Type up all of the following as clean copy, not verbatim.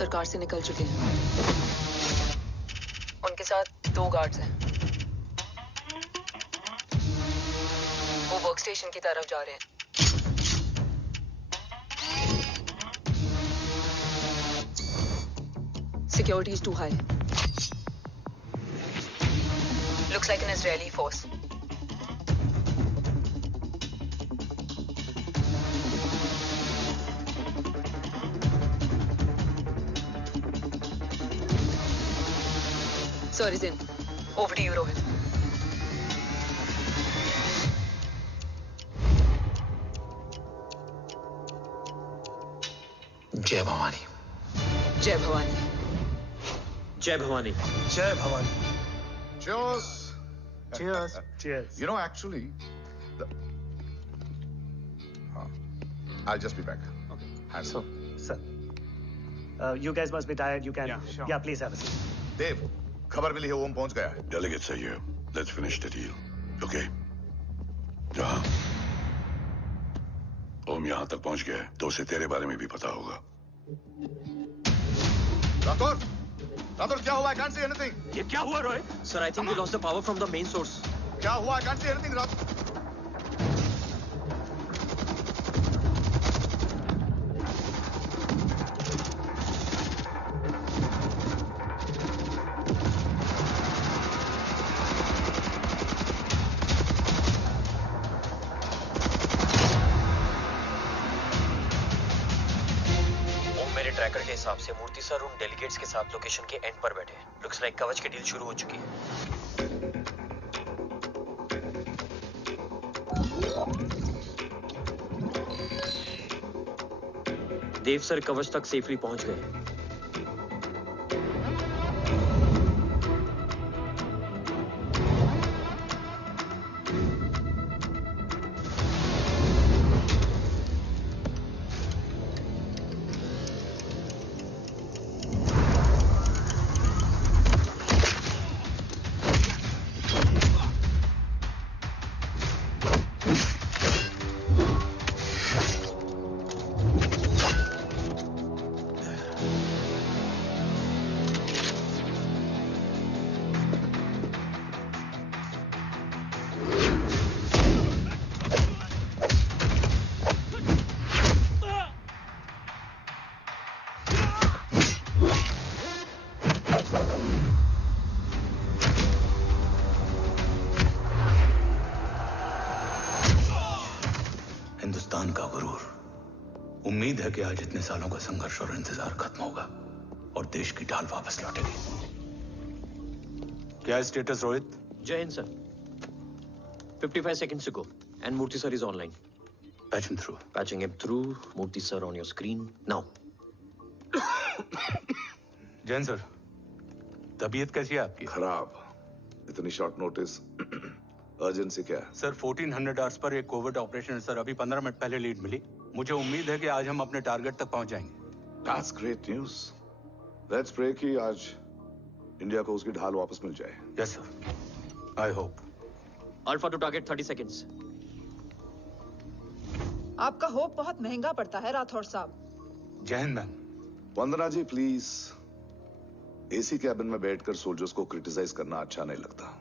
सरकार से निकल चुके हैं। उनके साथ 2 गार्ड्स हैं। वो वर्क स्टेशन की तरफ जा रहे हैं। Security is too high. Looks like an Israeli force. Sir is in. Over to you, Rohit. जय भवानी। जय भवानी। जय भवानी। जय Bhavani. Cheers. Cheers. Cheers. You know, actually, I'll just be back. Okay. Handle. Sir, you guys must be tired. You can. Yeah, sure. Yeah, please have a seat. Dave, खबर मिली है ओम पहुंच गया है। Delegates are here. Let's finish the deal. Okay? जहाँ ओम यहाँ तक पहुंच गया है, तो उसे तेरे बारे में भी पता होगा। राठौर क्या हुआ? I can't see anything. ये क्या हुआ Rohit? Sir, I think we lost the power from the main source. क्या हुआ? I can't see anything, Rathore. Tracker के हिसाब से मूर्ति सर उन डेलीगेट्स के साथ लोकेशन के एंड पर बैठे हैं। लुक्स लाइक कवच की डील शुरू हो चुकी है। देव सर कवच तक सेफली पहुंच गए। हिंदुस्तान का गुरूर। उम्मीद है कि आज इतने सालों का संघर्ष और इंतजार खत्म होगा और देश की ढाल वापस लौटेगी। क्या है स्टेटस रोहित? जय Hind sir. 55 seconds to go and Murthy sir is online. Patch him through. Patching him through. Murthy sir on your screen now. Jain sir, तबीयत कैसी है आपकी? खराब। इतनी शॉर्ट नोटिस। अर्जेंसी क्या है? सर 1400 आवर्स पर एक कोविड ऑपरेशन है सर। अभी 15 मिनट पहले लीड मिली। मुझे उम्मीद है कि आज हम अपने टारगेट तक पहुंच जाएंगे। That's great news. Let's pray कि आज इंडिया को उसकी ढाल वापस मिल जाए। Yes sir. I hope. Alpha to target 30 seconds. आपका होप बहुत महंगा पड़ता है राठौर साहब। जय Hind ma'am. Vandana ji please. AC cabin में बैठकर सोल्जर्स को क्रिटिसाइज करना अच्छा नहीं लगता।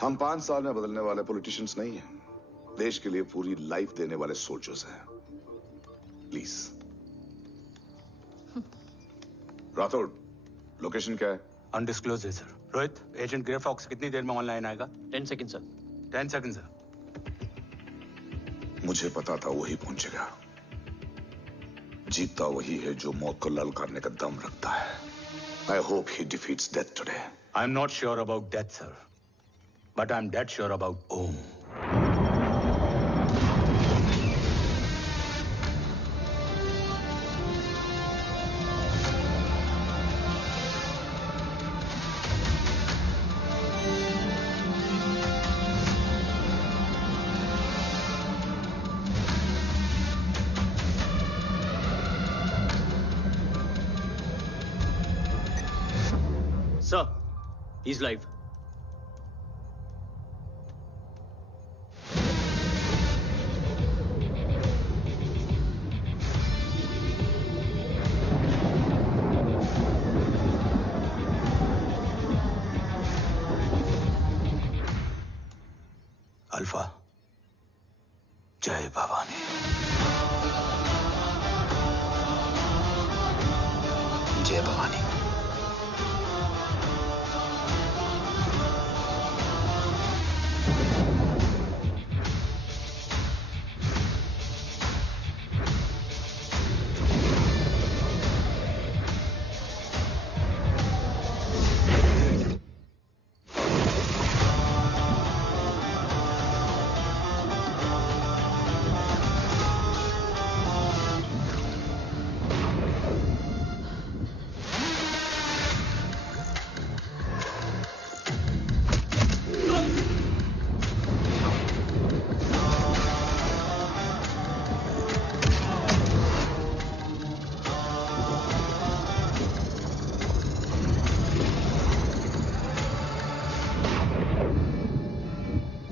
हम 5 साल में बदलने वाले पॉलिटिशियंस नहीं हैं। देश के लिए पूरी लाइफ देने वाले सोल्जर्स हैं। प्लीज। राठौड़, लोकेशन क्या है? अनडिस्क्लोज्ड है sir. Rohit, agent grey fox कितनी देर में ऑनलाइन आएगा? 10 seconds सर। 10 seconds sir. मुझे पता था वही पहुंचेगा। जीतता वही है जो मौत को ललकारने का दम रखता है। I hope he defeats death today. I'm not sure about death, sir. But I'm dead sure about Om. Sir, he's live. जय भवानी। जय Bhavani.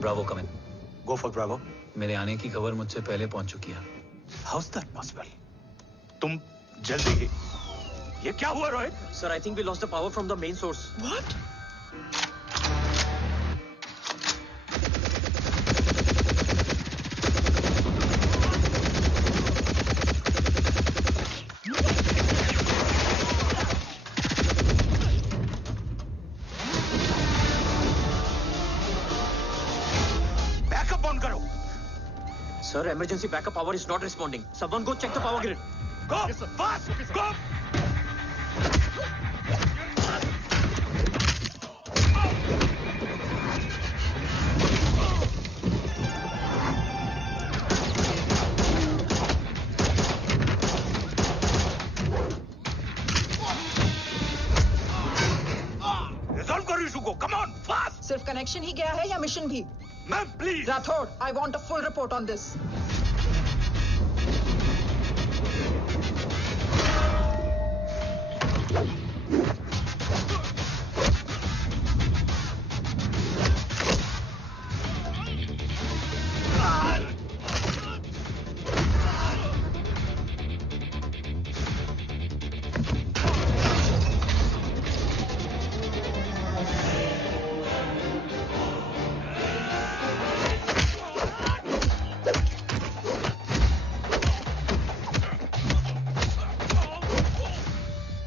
Bravo come in. Go for Bravo. मेरे आने की खबर मुझसे पहले पहुंच चुकी है। How's that possible? तुम जल्दी ही। ये क्या हुआ Rohit? Sir, I think we lost the power from the main source. What? Backup on करो। Sir, emergency backup power is not responding. Someone go check the power grid. Go! Fast! Go! Resolve करो issue को। Come on, fast! सिर्फ connection ही गया है या mission भी? Ma'am, please! Rathore, I want a full report on this.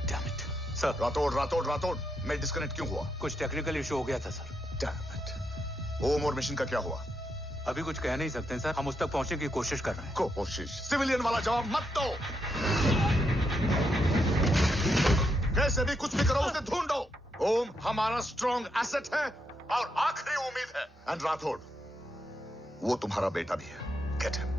Damn it. Sir, रातोड़ मैं disconnect क्यों हुआ? कुछ टेक्निकल इशू हो गया था सर। Damn it. ओम और मिशन का क्या हुआ? अभी कुछ कह नहीं सकते सर। हम उस तक पहुंचने की कोशिश कर रहे हैं। कोशिश सिविलियन वाला जवाब मत दो। कैसे भी कुछ भी करो उसे ढूंढो। ओम हमारा स्ट्रॉन्ग एसेट है और आखिरी उम्मीद है। एंड राठौड़ वो तुम्हारा बेटा भी है। Get him.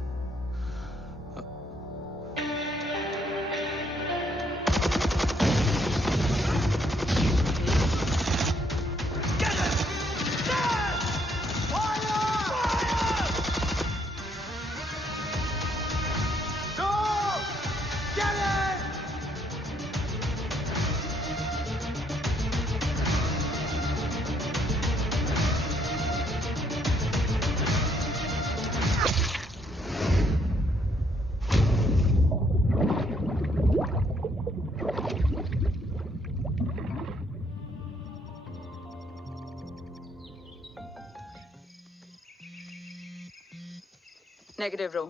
Negative row.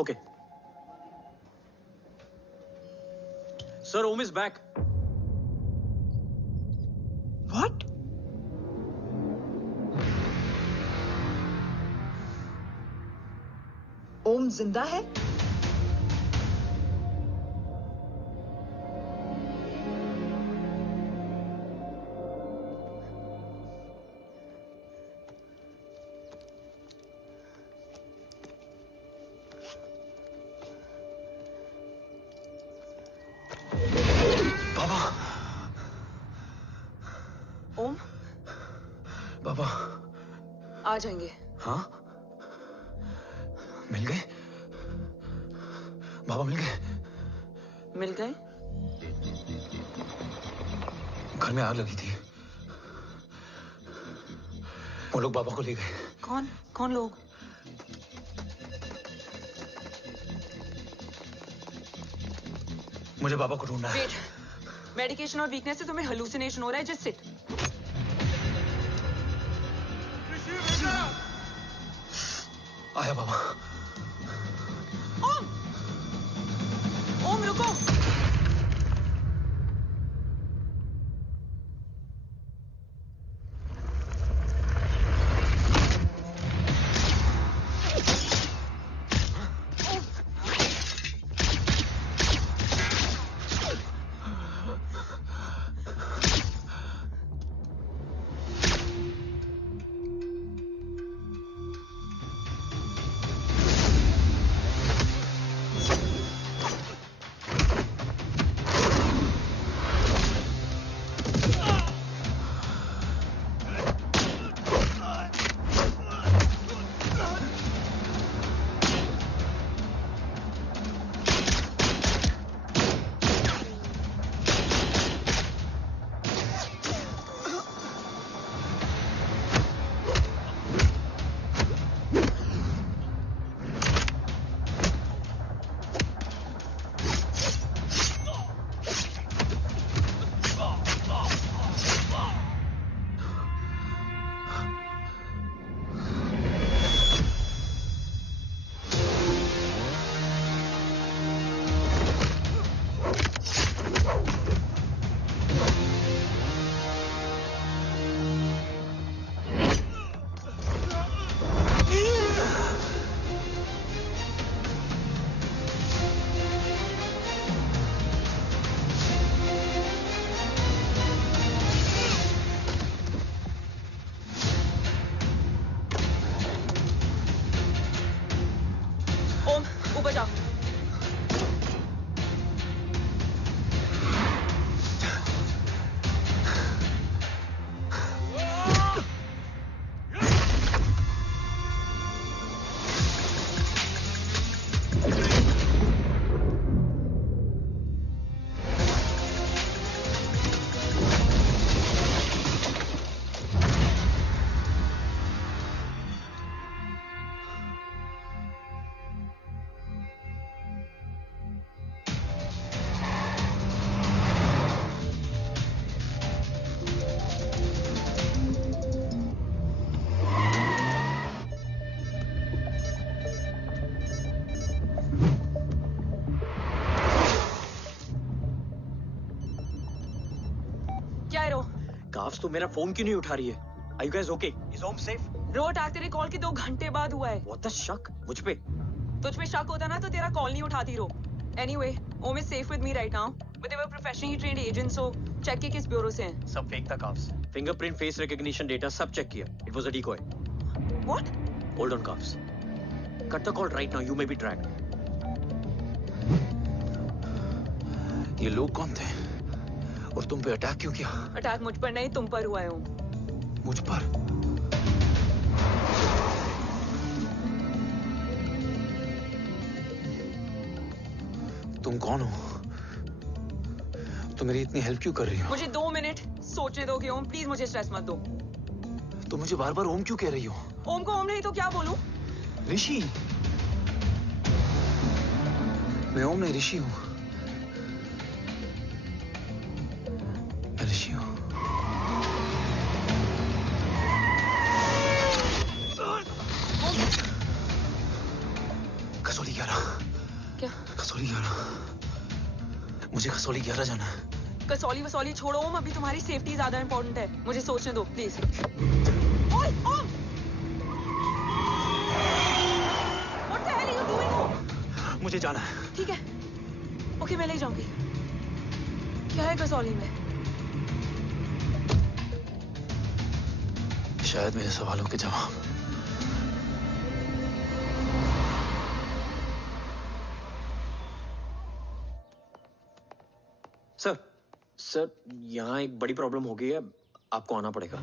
Okay. Sir, Om is back. What? ओम जिंदा है? ओम बाबा आ जाएंगे। हाँ, मिल गए? बाबा मिल गए? मिल गए? घर में आग लगी थी, वो लोग बाबा को ले गए। कौन कौन लोग? मुझे बाबा को ढूंढना है। वेट, मेडिकेशन और वीकनेस से तुम्हें हेलुसिनेशन हो रहा है। Just sit. आया बाबा। ओम, ओम रुको। ऊपर जाओ। क्या है रो? काफ्स तो मेरा फोन क्यों नहीं उठा रही है? Are you guys okay? Is Om safe? रो अटैक तेरे कॉल के 2 घंटे बाद हुआ है। What the शक? मुझ पे? तुझ पे शक होता ना तो तेरा कॉल नहीं उठाती रो। Anyway, Om is safe with me right now. But they were professionally trained agents, so check के किस ब्यूरो से हैं? सब फेक था carbs. Fingerprint, face recognition data सब चेक किया। It was a decoy. What? Hold on, carbs. Cut the call right now. You may be tracked. ये लोग कौन थे? और तुम पे अटैक क्यों किया? अटैक मुझ पर नहीं तुम पर हुआ है ओम। मुझ पर? तुम कौन हो? तुम मेरी इतनी हेल्प क्यों कर रही हो? मुझे 2 मिनट सोचने दोगे ओम? प्लीज मुझे स्ट्रेस मत दो। तुम मुझे बार बार ओम क्यों कह रही हो? ओम को ओम नहीं तो क्या बोलूं? ऋषि। मैं ओम नहीं, ऋषि हूं। मैं ऋषि हूं। कसौली 11। कसौली 11, मुझे कसौली 11 जाना है। कसौली वसौली छोड़ो ओम, अभी तुम्हारी सेफ्टी ज्यादा इंपॉर्टेंट है। मुझे सोचने दो प्लीज। ओए ओम! What the hell are you doing, ओम? मुझे जाना है। ठीक है, ओके मैं ले जाऊंगी। क्या है कसौली में? शायद मेरे सवालों के जवाब। सर यहाँ एक बड़ी प्रॉब्लम हो गई है, आपको आना पड़ेगा।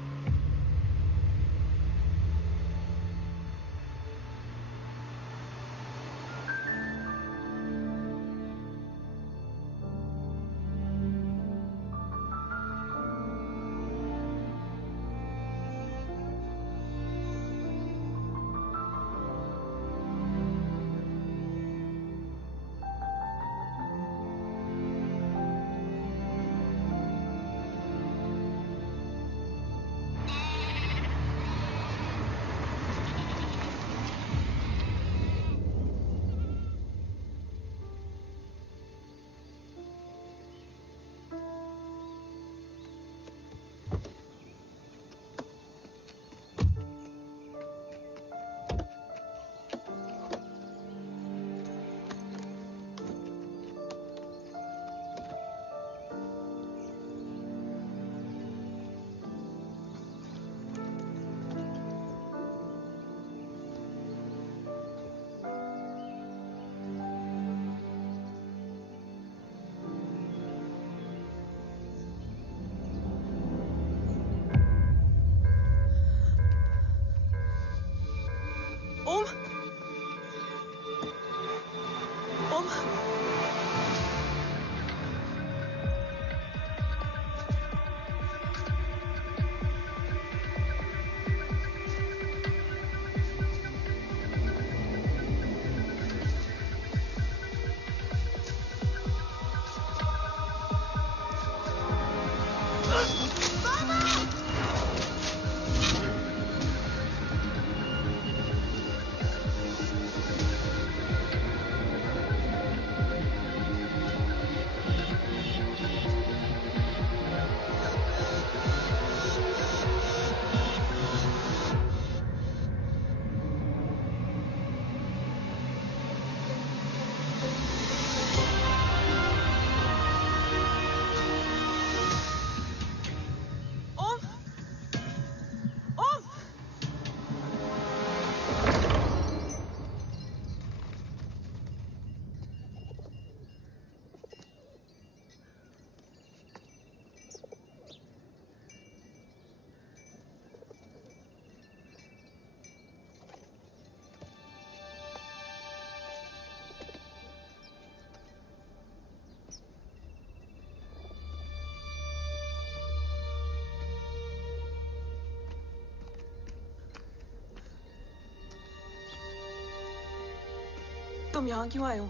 ओम! ओम! ओम! ओम! तुम यहाँ क्यों आए हो?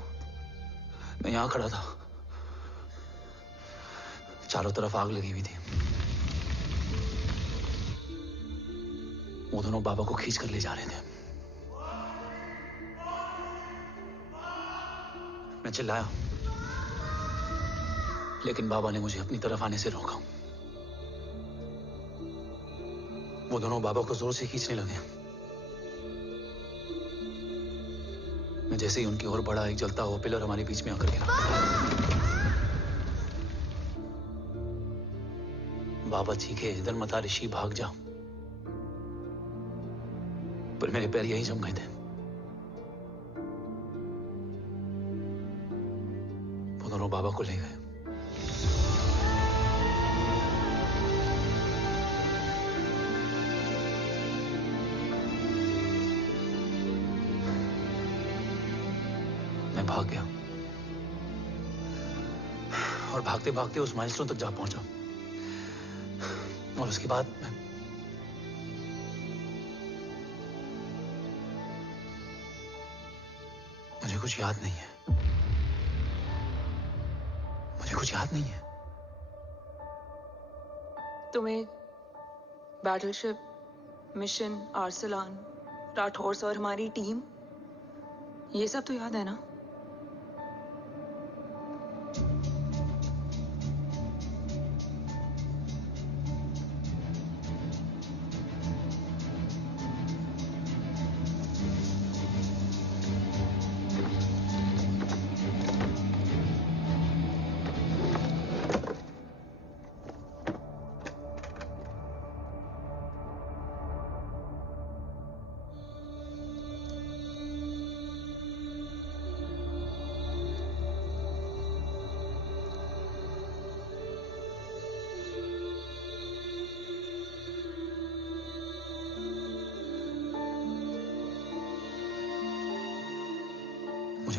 मैं यहाँ खड़ा था, चारों तरफ आग लगी हुई थी। वो दोनों बाबा को खींच कर ले जा रहे थे। मैं चिल्लाया, लेकिन बाबा ने मुझे अपनी तरफ आने से रोका। वो दोनों बाबा को जोर से खींचने लगे। मैं जैसे ही उनकी ओर बढ़ा, एक जलता हुआ पिलर हमारे बीच में आकर गिरा। बाबा चीखे, इधर मत आ ऋषि, भाग जा। पर मेरे पैर यही जम गए थे। वो दोनों बाबा को ले गए। मैं भाग गया और भागते भागते उस माइलस्टोन तक जा पहुंचा। और उसके बाद मुझे कुछ याद नहीं है। मुझे कुछ याद नहीं है। तुम्हें बैटलशिप, मिशन, आर्सलान, राठौर और हमारी टीम, ये सब तो याद है ना?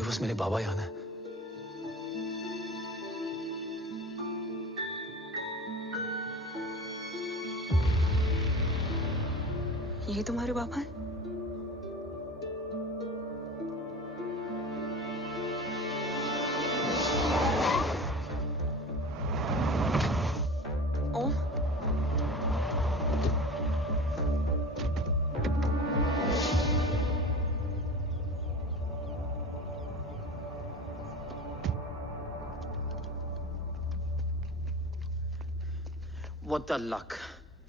बस मेरे बाबा याद है। ये तुम्हारे पापा हैं? ओम, What the luck?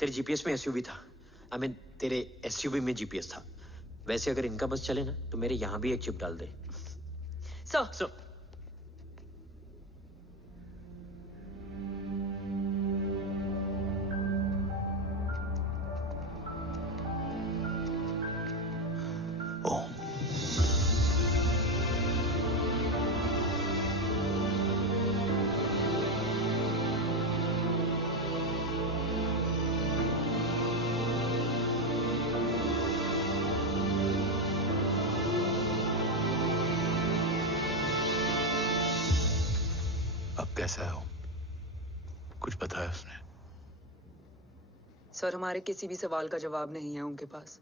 तेरे जीपीएस में एसयूवी था। I mean, तेरे एसयूवी में जीपीएस था। वैसे अगर इनका बस चले ना तो मेरे यहाँ भी एक चिप डाल दे। सर। ओम, अब कैसा है ओम? कुछ बताया उसने? सर, हमारे किसी भी सवाल का जवाब नहीं है उनके पास।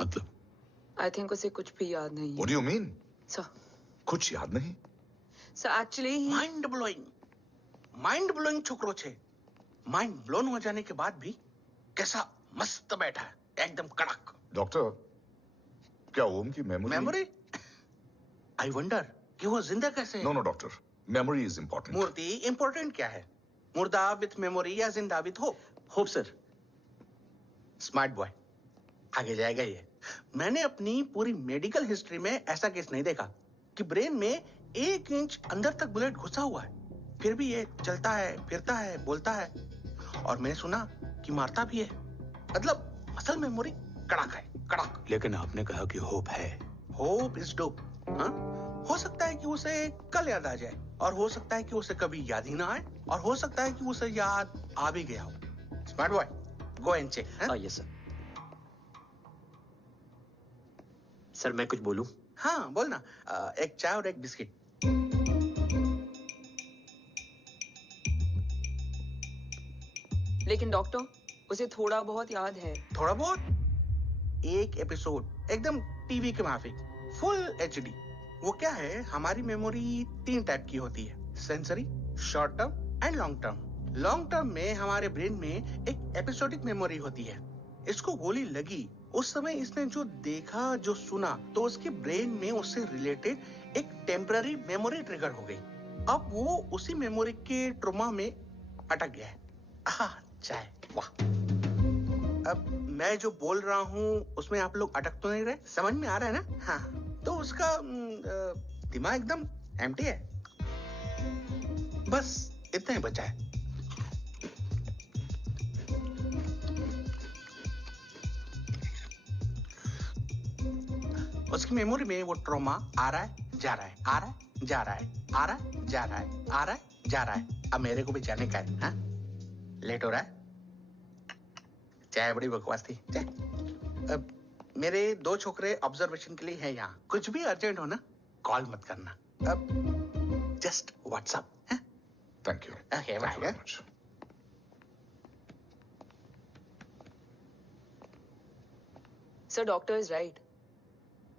मतलब? आई थिंक उसे कुछ भी याद नहीं What है। do you mean? सर, कुछ याद नहीं? सर एक्चुअली माइंड ब्लोइंग छोकरो छे। माइंड ब्लोन हो जाने के बाद भी कैसा मस्त बैठा है, एकदम कड़क। डॉक्टर, क्या ओम की मेमोरी? आई वंडर कि वो जिंदा कैसे है? No doctor, memory is important. मूर्ति इंपॉर्टेंट क्या है? मुर्दा विथ मेमोरी या जिंदा with hope? Hope sir. Smart boy, आगे जाएगा ये। मैंने अपनी पूरी मेडिकल हिस्ट्री में ऐसा केस नहीं देखा कि ब्रेन में 1 इंच अंदर तक बुलेट घुसा हुआ है, फिर भी ये चलता है, फिरता है, बोलता है, और मैंने सुना कि मारता भी है। मतलब असल मेमोरी कड़क है, कड़क। लेकिन आपने कहा कि होप है। Hope is dope. हाँ, हो सकता है कि उसे कल याद आ जाए, और हो सकता है कि उसे कभी याद ही ना आए, और हो सकता है कि उसे याद आ भी गया हो। Smart boy, go and check. Yes sir. Sir मैं कुछ बोलूं? हाँ बोल ना। एक चाय और एक बिस्किट। लेकिन डॉक्टर, उसे थोड़ा बहुत याद है। थोड़ा बहुत? एक एपिसोड एकदम टीवी के माफिक, फुल एचडी। वो क्या है, हमारी मेमोरी 3 टाइप की होती है, sensory, short term and long term. Long term में हमारे ब्रेन में एक एपिसोडिक मेमोरी होती है। इसको गोली लगी, उस समय इसने जो देखा, जो सुना, तो उसके ब्रेन में उससे रिलेटेड एक टेम्पररी मेमोरी ट्रिगर हो गई। अब वो उसी मेमोरी के ट्रॉमा में अटक गया है। चाय, वाह। अब मैं जो बोल रहा हूँ उसमें आप लोग अटक तो नहीं रहे? समझ में आ रहा है ना? हाँ, तो उसका दिमाग एकदम एम्प्टी है। बस इतना ही बचा है। उसकी मेमोरी में वो ट्रॉमा आ रहा है, जा रहा है, आ रहा है, जा रहा है, आ रहा है, जा रहा है, आ रहा है, जा रहा है। अब मेरे को भी जाने का है। हाँ? लेट हो रहा है? चाय बड़ी बकवास थी। चाय। अब मेरे 2 छोकरे ऑब्जर्वेशन के लिए हैं यहाँ। कुछ भी अर्जेंट हो ना, कॉल मत करना। अब just WhatsApp. Thank you. Okay, bye. Sir, doctor is right.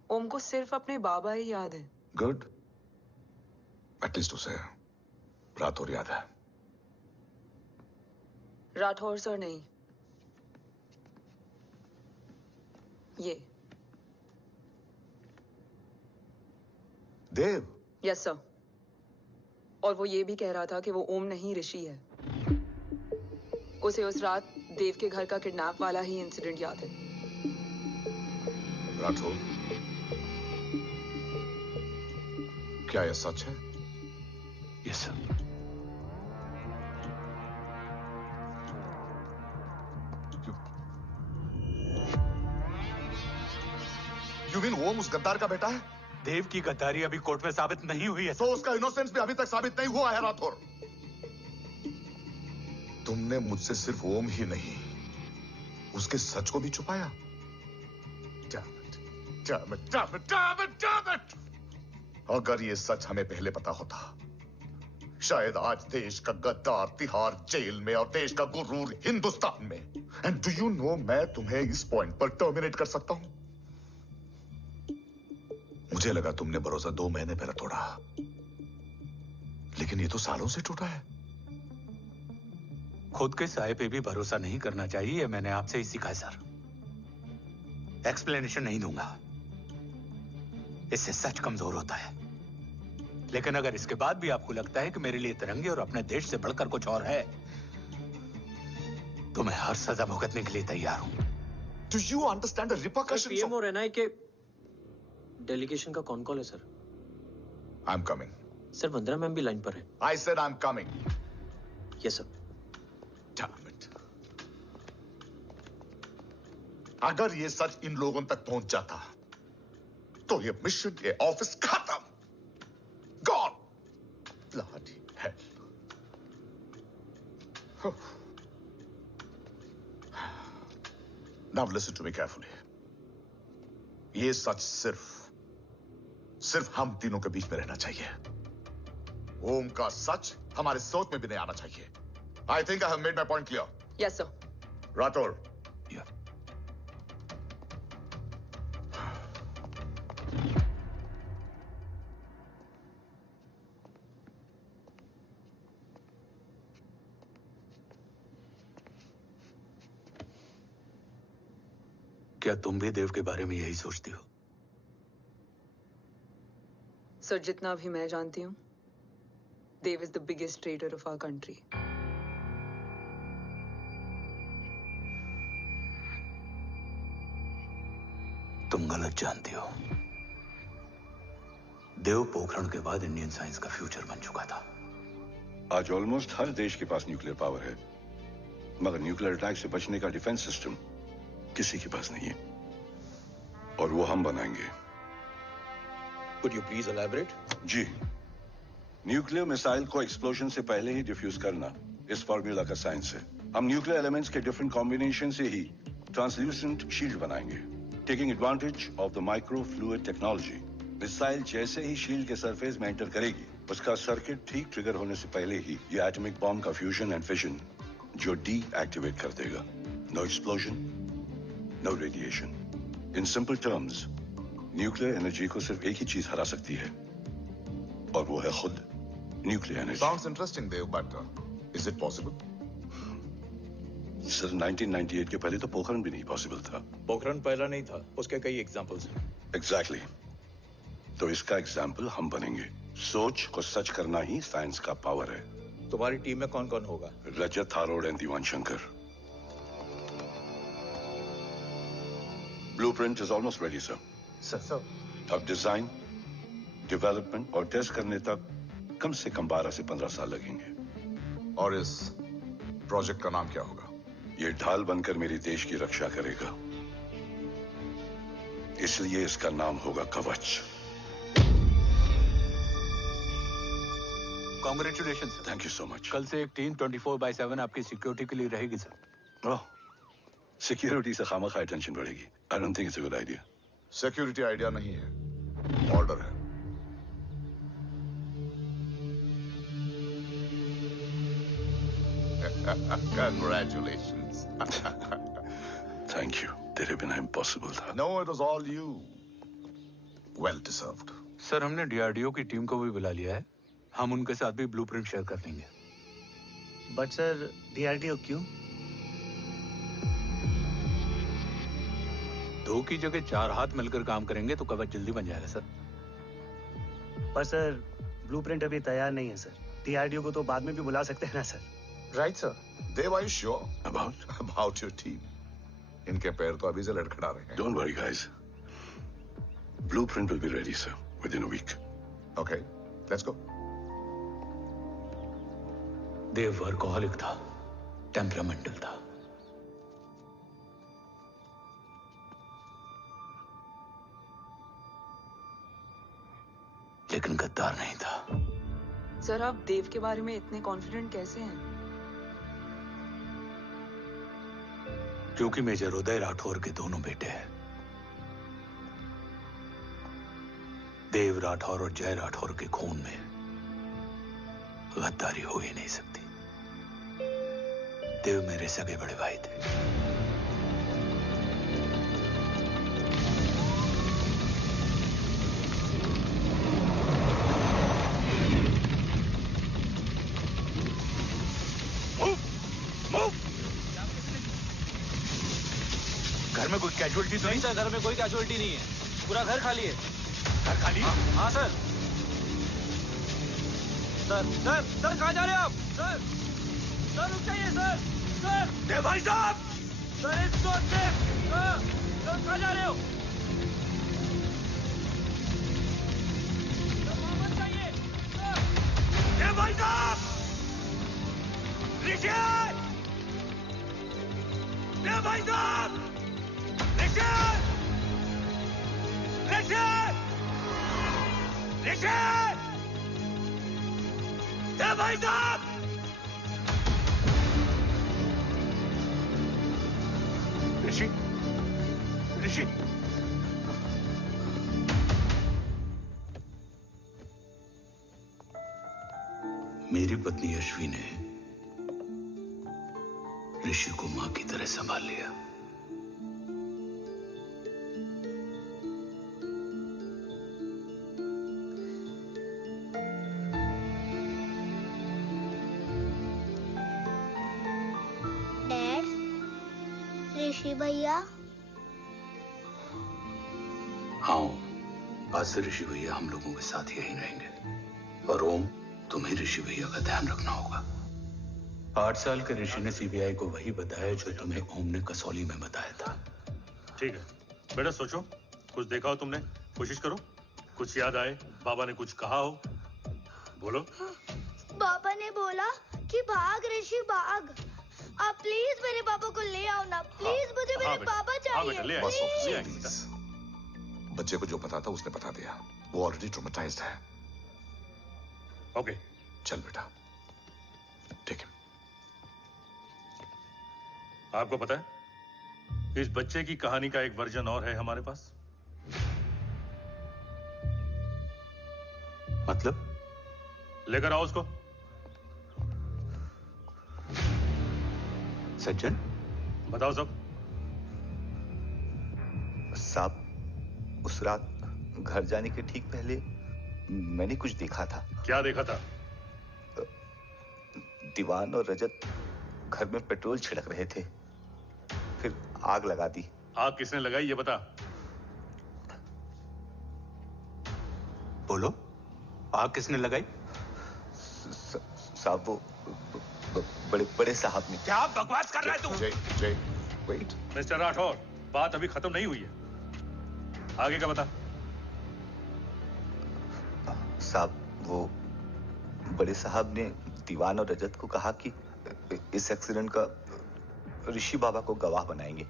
Om को सिर्फ अपने बाबा ही याद है। गुड, एटलीस्ट उसे राठौर याद है। राठौर सर नहीं, ये देव। Yes sir. और वो ये भी कह रहा था कि वो ओम नहीं, ऋषि है। उसे उस रात देव के घर का किडनैप वाला ही इंसिडेंट याद है। राठौर, क्या यह सच है? Yes sir. यू मीन ओम उस गद्दार का बेटा है? देव की गद्दारी अभी कोर्ट में साबित नहीं हुई है। तो उसका इनोसेंस भी अभी तक साबित नहीं हुआ है राठौर। तुमने मुझसे सिर्फ ओम ही नहीं, उसके सच को भी छुपाया। Damn it. Damn it, damn it, damn it, damn it! अगर ये सच हमें पहले पता होता, शायद आज देश का गद्दार तिहाड़ जेल में और देश का गुरूर हिंदुस्तान में। एंड डू यू नो, मैं तुम्हें इस पॉइंट पर टर्मिनेट कर सकता हूं। मुझे लगा तुमने भरोसा 2 महीने पहले तोड़ा, लेकिन ये तो सालों से टूटा है। खुद के साए पे भी भरोसा नहीं करना चाहिए, मैंने आपसे ही सीखा है सर। एक्सप्लेनेशन नहीं दूंगा, इससे सच कमजोर होता है। लेकिन अगर इसके बाद भी आपको लगता है कि मेरे लिए तिरंगे और अपने देश से बढ़कर कुछ और है, तो मैं हर सजा भुगतने के लिए तैयार हूं। Do you understand the repercussions? PM और एनआई के डेलीगेशन का कौन कॉल है sir? I'm coming. Sir 15 ma'am भी लाइन पर है। I said I'm coming. Yes sir. Damn it. अगर ये सच इन लोगों तक पहुंच जाता, तो ये मिशन, ये ऑफिस खत्म। Gone. Bloody hell. Now listen to me carefully. ये सच सिर्फ हम तीनों के बीच में रहना चाहिए। ओम का सच हमारे सोच में भी नहीं आना चाहिए। I think I have made my point clear. Yes, sir. Rathore, Yeah. क्या तुम भी देव के बारे में यही सोचती हो? सर, जितना भी मैं जानती हूँ, Dev is the biggest trader of our country. तुम गलत जानती हो। देव पोखरण के बाद इंडियन साइंस का फ्यूचर बन चुका था। आज ऑलमोस्ट हर देश के पास न्यूक्लियर पावर है, मगर न्यूक्लियर अटैक से बचने का डिफेंस सिस्टम किसी के पास नहीं है, और वो हम बनाएंगे। Could you please elaborate? जी, न्यूक्लियर मिसाइल को एक्सप्लोजन से पहले ही डिफ्यूज करना इस फॉर्मूला का साइंस है। हम न्यूक्लियर एलिमेंट्स के डिफरेंट कॉम्बिनेशन से ही ट्रांसल्यूसेंट शील्ड बनाएंगे, taking advantage of the micro fluid technology. Missile जैसे ही शील्ड के सरफेस में एंटर करेगी, उसका सर्किट ठीक ट्रिगर होने से पहले ही ये एटॉमिक बॉम्ब का फ्यूजन एंड फिशन जो डीएक्टिवेट कर देगा। No explosion, no radiation. In simple terms, nuclear energy को सिर्फ एक ही चीज हरा सकती है, और वो है खुद nuclear energy. Sounds interesting, Dev, but is it possible? Sir, 1998 के पहले तो पोखरण भी नहीं पॉसिबल था। पोखरण पहला नहीं था, उसके कई एग्जांपल्स हैं। Exactly. तो इसका एग्जाम्पल हम बनेंगे। सोच को सच करना ही साइंस का पावर है। तुम्हारी टीम में कौन कौन होगा? Rajat Tharod and Diwan Shankar. Blueprint is almost ready, sir. Sir. अब डिजाइन, डेवलपमेंट और टेस्ट करने तक कम से कम 12 से 15 साल लगेंगे। और इस प्रोजेक्ट का नाम क्या होगा? ये ढाल बनकर मेरे देश की रक्षा करेगा, इसलिए इसका नाम होगा कवच। Congratulation sir. Thank you so much. कल से एक टीम 24/7 आपकी सिक्योरिटी के लिए रहेगी सर। ओह, सिक्योरिटी से खामखा टेंशन बढ़ेगी। I don't think it's a good idea. Security idea नहीं है, ऑर्डर है। Congratulations. Thank you. तेरे बिना इम्पॉसिबल था। No, it was all you. Well deserved. Sir, हमने डीआरडीओ की टीम को भी बुला लिया है, हम उनके साथ भी ब्लूप्रिंट शेयर कर देंगे। बट सर, डीआरडीओ क्यों? 2 की जगह 4 हाथ मिलकर काम करेंगे तो कवच जल्दी बन जाएगा सर। पर सर, ब्लूप्रिंट अभी तैयार नहीं है सर। डीआरडीओ को तो बाद में भी बुला सकते हैं ना sir? Right, sir. Dev, are you sure about your team? इनके पैर तो अभी से लड़खड़ा रहे हैं। Don't worry, guys. Blueprint will be ready, sir, within a week. Okay, let's go. Dev workaholic था, टेम्परामेंटल था। लेकिन गद्दार नहीं था। सर, आप देव के बारे में इतने कॉन्फिडेंट कैसे हैं? क्योंकि मेजर उदय राठौर के दोनों बेटे हैं। देव राठौर और जय राठौर के खून में गद्दारी हो ही नहीं सकती। देव मेरे सगे बड़े भाई थे। घर में कोई कैजुअलिटी तो नहीं? सर, घर में कोई कैजुअलिटी नहीं है, पूरा घर खाली है। घर खाली? हाँ सर। सर सर सर, कहाँ जा रहे हैं आप? सर सर, रुक जाइए सर। सर भाई साहब, सर इसको सर, कहाँ जा रहे हो? सर वापस जाइए सर। भाई साहब, ऋषि, भाई साहब, ऋषि, ऋषि, ऋषि, भाई साहब, ऋषि, ऋषि, मेरी पत्नी अश्वी ने ऋषि को मां की तरह संभाल लिया। डैड, ऋषि भैया। हाँ, आज से ऋषि भैया हम लोगों के साथ यहीं रहेंगे। और ओम, तुम्हें ऋषि भैया का ध्यान रखना होगा। 8 साल के ऋषि ने सीबीआई को वही बताया जो तुम्हें ओम ने कसौली में बताया था। ठीक है बेटा, सोचो, कुछ देखा हो तुमने, कोशिश करो, कुछ याद आए, बाबा ने कुछ कहा हो, बोलो। पापा ने बोला कि भाग ऋषि भाग। आप प्लीज मेरे पापा को ले आओ ना, प्लीज। मुझे मेरे पापा चाहिए। प्लीज। बच्चे को जो पता था उसने बता दिया। वो ऑलरेडी ट्रॉमेटाइज्ड है। ओके, चल बेटा, ठीक है। आपको पता है, इस बच्चे की कहानी का एक वर्जन और है हमारे पास। मतलब? लेकर आओ उसको। सज्जन, बताओ सब। साहब, उस रात घर जाने के ठीक पहले मैंने कुछ देखा था। क्या देखा था? दीवान और रजत घर में पेट्रोल छिड़क रहे थे, फिर आग लगा दी। आग किसने लगाई ये बता। बोलो, आग किसने लगाई? साहब, वो बड़े बड़े साहब ने। क्या बकवास कर रहा है तू? जय, वेट। मिस्टर राठौर, बात अभी खत्म नहीं हुई है, आगे का बता। साहब, वो बड़े साहब ने दीवान और रजत को कहा कि इस एक्सीडेंट का ऋषि बाबा को गवाह बनाएंगे।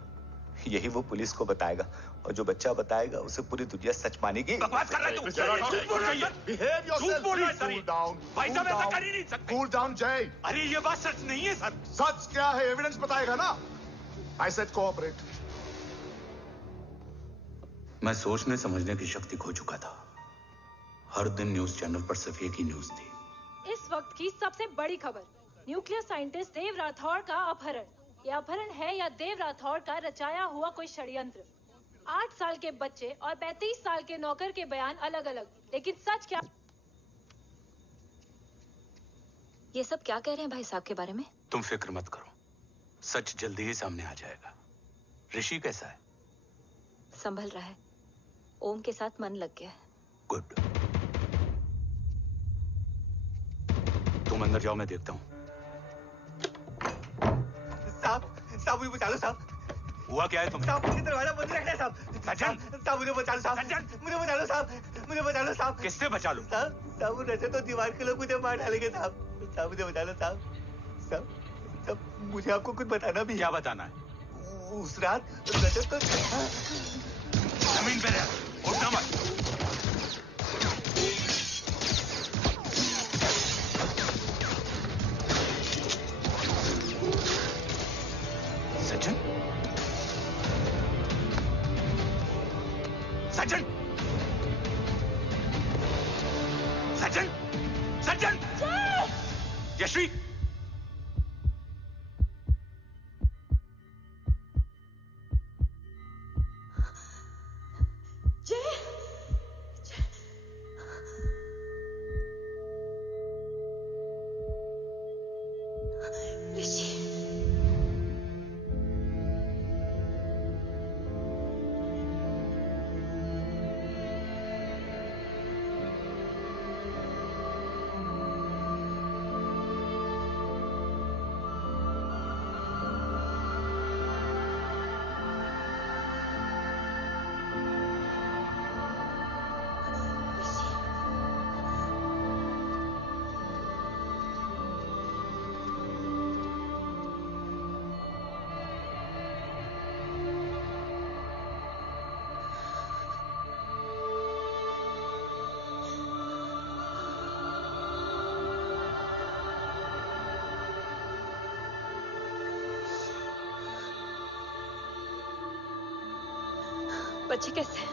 यही वो पुलिस को बताएगा, और जो बच्चा बताएगा उसे पूरी दुनिया सच मानेगी। बकवास कर रहा है तू? झूठ बोल रहा है। Behave yourself, झूठ बोल रहा है please, सर। cool down, भाई cool साहब, ऐसा down. कर ही नहीं सकते। Cool down, जय। अरे ये बात सच नहीं है सर। सच क्या है? एविडेंस बताएगा ना। I said cooperate. मैं सोचने समझने की शक्ति खो चुका था। हर दिन न्यूज चैनल पर सिर्फ एक ही न्यूज थी। इस वक्त की सबसे बड़ी खबर, न्यूक्लियर साइंटिस्ट देव राठौर का अपहरण। यह अपहरण है या देव राठौर का रचाया हुआ कोई षड्यंत्र। 8 साल के बच्चे और 35 साल के नौकर के बयान अलग अलग, लेकिन सच क्या? ये सब क्या कह रहे हैं भाई साहब के बारे में? तुम फिक्र मत करो, सच जल्दी ही सामने आ जाएगा। ऋषि कैसा है? संभल रहा है, ओम के साथ मन लग गया है। गुड। तुम अंदर जाओ, मैं देखता हूँ। साहब, मुझे बचा लो साहब। हुआ क्या है तुम्हें? साहब, मुझे दरवाजा बंद रखना है साहब। सज्जन, साहब मुझे बचा लो साहब। मुझे बचा लो साहब। मुझे बचा लो साहब। किससे बचा लो? साहब रजत तो दीवार के लोग मुझे मार डालेंगे साहब। साहब मुझे बचा लो साहब। साहब मुझे आपको कुछ बताना भी। क्या बताना है? उस रात रजत तो जमीन पे रह, उठना मत। सज्जन, सज्जन, बच्चे कैसे हैं?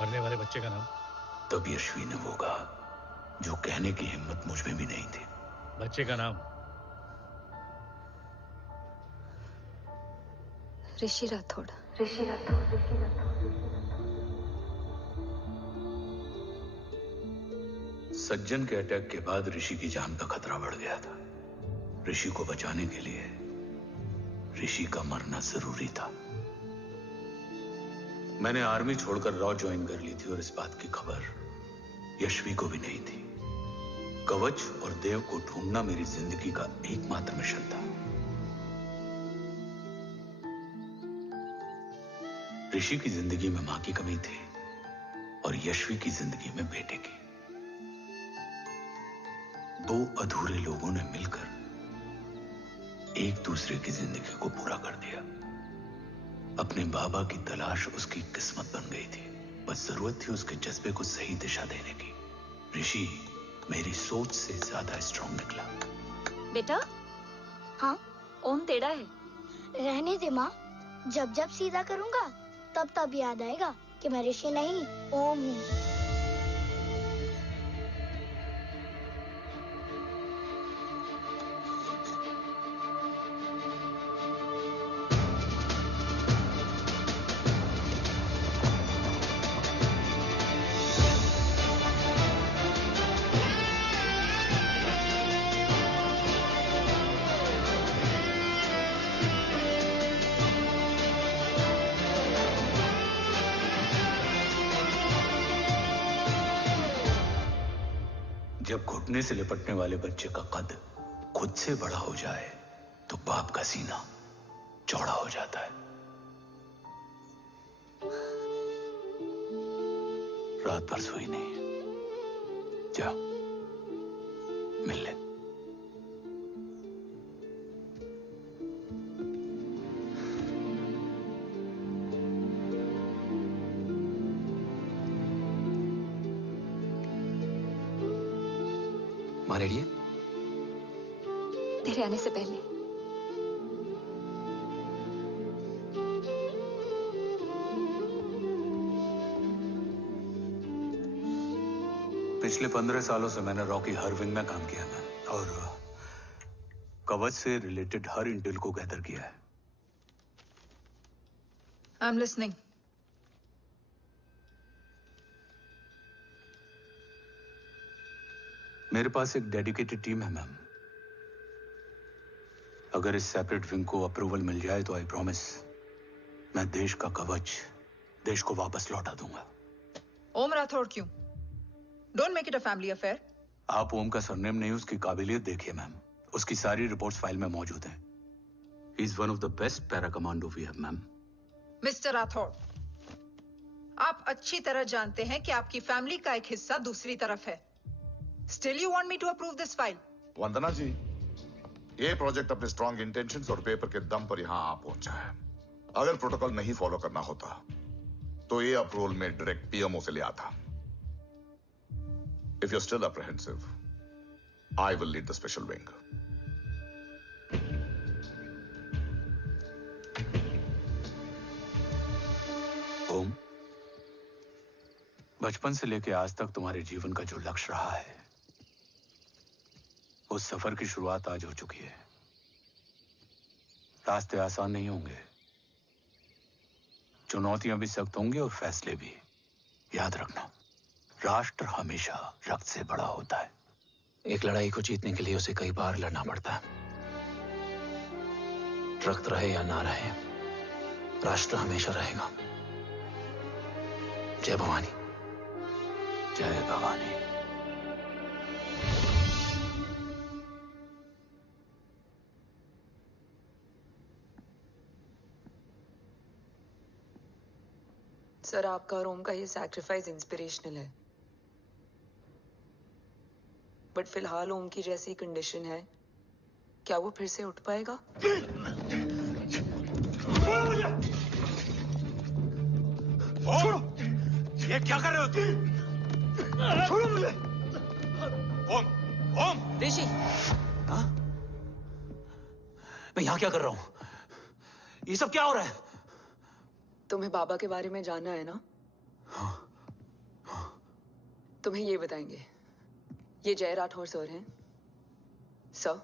मरने वाले बच्चे का नाम? तब यशवी ने वो कहा जो कहने की हिम्मत मुझ में भी नहीं थी। बच्चे का नाम? ऋषि राठौड़। सज्जन के अटैक के बाद ऋषि की जान का खतरा बढ़ गया था। ऋषि को बचाने के लिए ऋषि का मरना जरूरी था। मैंने आर्मी छोड़कर रॉ ज्वाइन कर ली थी और इस बात की खबर यशवी को भी नहीं थी। कवच और देव को ढूंढना मेरी जिंदगी का एकमात्र मिशन था। ऋषि की जिंदगी में मां की कमी थी और यशवी की जिंदगी में बेटे की। दो अधूरे लोगों ने मिलकर एक दूसरे की जिंदगी को पूरा कर दिया। अपने बाबा की तलाश उसकी किस्मत बन गई थी। बस जरूरत थी उसके जज्बे को सही दिशा देने की। ऋषि मेरी सोच से ज्यादा स्ट्रांग निकला। बेटा? हाँ? ओम टेढ़ा है। रहने दे माँ, जब जब सीधा करूँगा तब तब याद आएगा कि मैं ऋषि नहीं ओम हूँ। जब घुटने से लिपटने वाले बच्चे का कद खुद से बड़ा हो जाए तो बाप का सीना चौड़ा हो जाता है। रात भर सोई नहीं। जा मिल ले। माँ रेडी है? तेरे आने से पहले। पिछले 15 सालों से मैंने रॉकी हर विंग में काम किया है और कवच से रिलेटेड हर इंटेल को गैदर किया है। I am listening. मेरे पास एक डेडिकेटेड टीम है मैम। अगर इस सेपरेट विंग को अप्रूवल मिल जाए तो आई प्रॉमिस मैं देश का कवच देश को वापस लौटा दूंगा। ओम राठौड़ क्यों? Don't make it a family affair. आप ओम का सरनेम नहीं उसकी काबिलियत देखिए मैम। उसकी सारी रिपोर्ट्स फाइल में मौजूद हैं। He is one of the best para commando we have ma'am. Mister Rathore, आप अच्छी तरह जानते हैं कि आपकी फैमिली का एक हिस्सा दूसरी तरफ है। Still you want me to approve this file? वंदना जी, ये प्रोजेक्ट अपने स्ट्रॉन्ग इंटेंशंस और पेपर के दम पर यहां आ पहुंचा है। अगर प्रोटोकॉल नहीं फॉलो करना होता तो ये अप्रूवल में डायरेक्ट पीएमओ से ले आता। If you're still apprehensive, I will lead the special wing. ओम, बचपन से लेकर आज तक तुम्हारे जीवन का जो लक्ष्य रहा है उस सफर की शुरुआत आज हो चुकी है। रास्ते आसान नहीं होंगे, चुनौतियां भी सख्त होंगी और फैसले भी। याद रखना, राष्ट्र हमेशा रक्त से बड़ा होता है। एक लड़ाई को जीतने के लिए उसे कई बार लड़ना पड़ता है। रक्त रहे या ना रहे, राष्ट्र हमेशा रहेगा। जय भवानी। जय भवानी। सर, आपका और ओम का ये सैक्रिफाइस इंस्पिरेशनल है, बट फिलहाल ओम की जैसी कंडीशन है, क्या वो फिर से उठ पाएगा? छोड़ो! ये क्या कर रहे हो तुम? छोड़ो मुझे! ओम! ओम! ऋषि! हाँ? मैं यहाँ क्या कर रहा हूँ? ये सब क्या हो रहा है? तुम्हें बाबा के बारे में जानना है ना? तुम्हें ये बताएंगे। ये जय राठौर सर हैं। सर,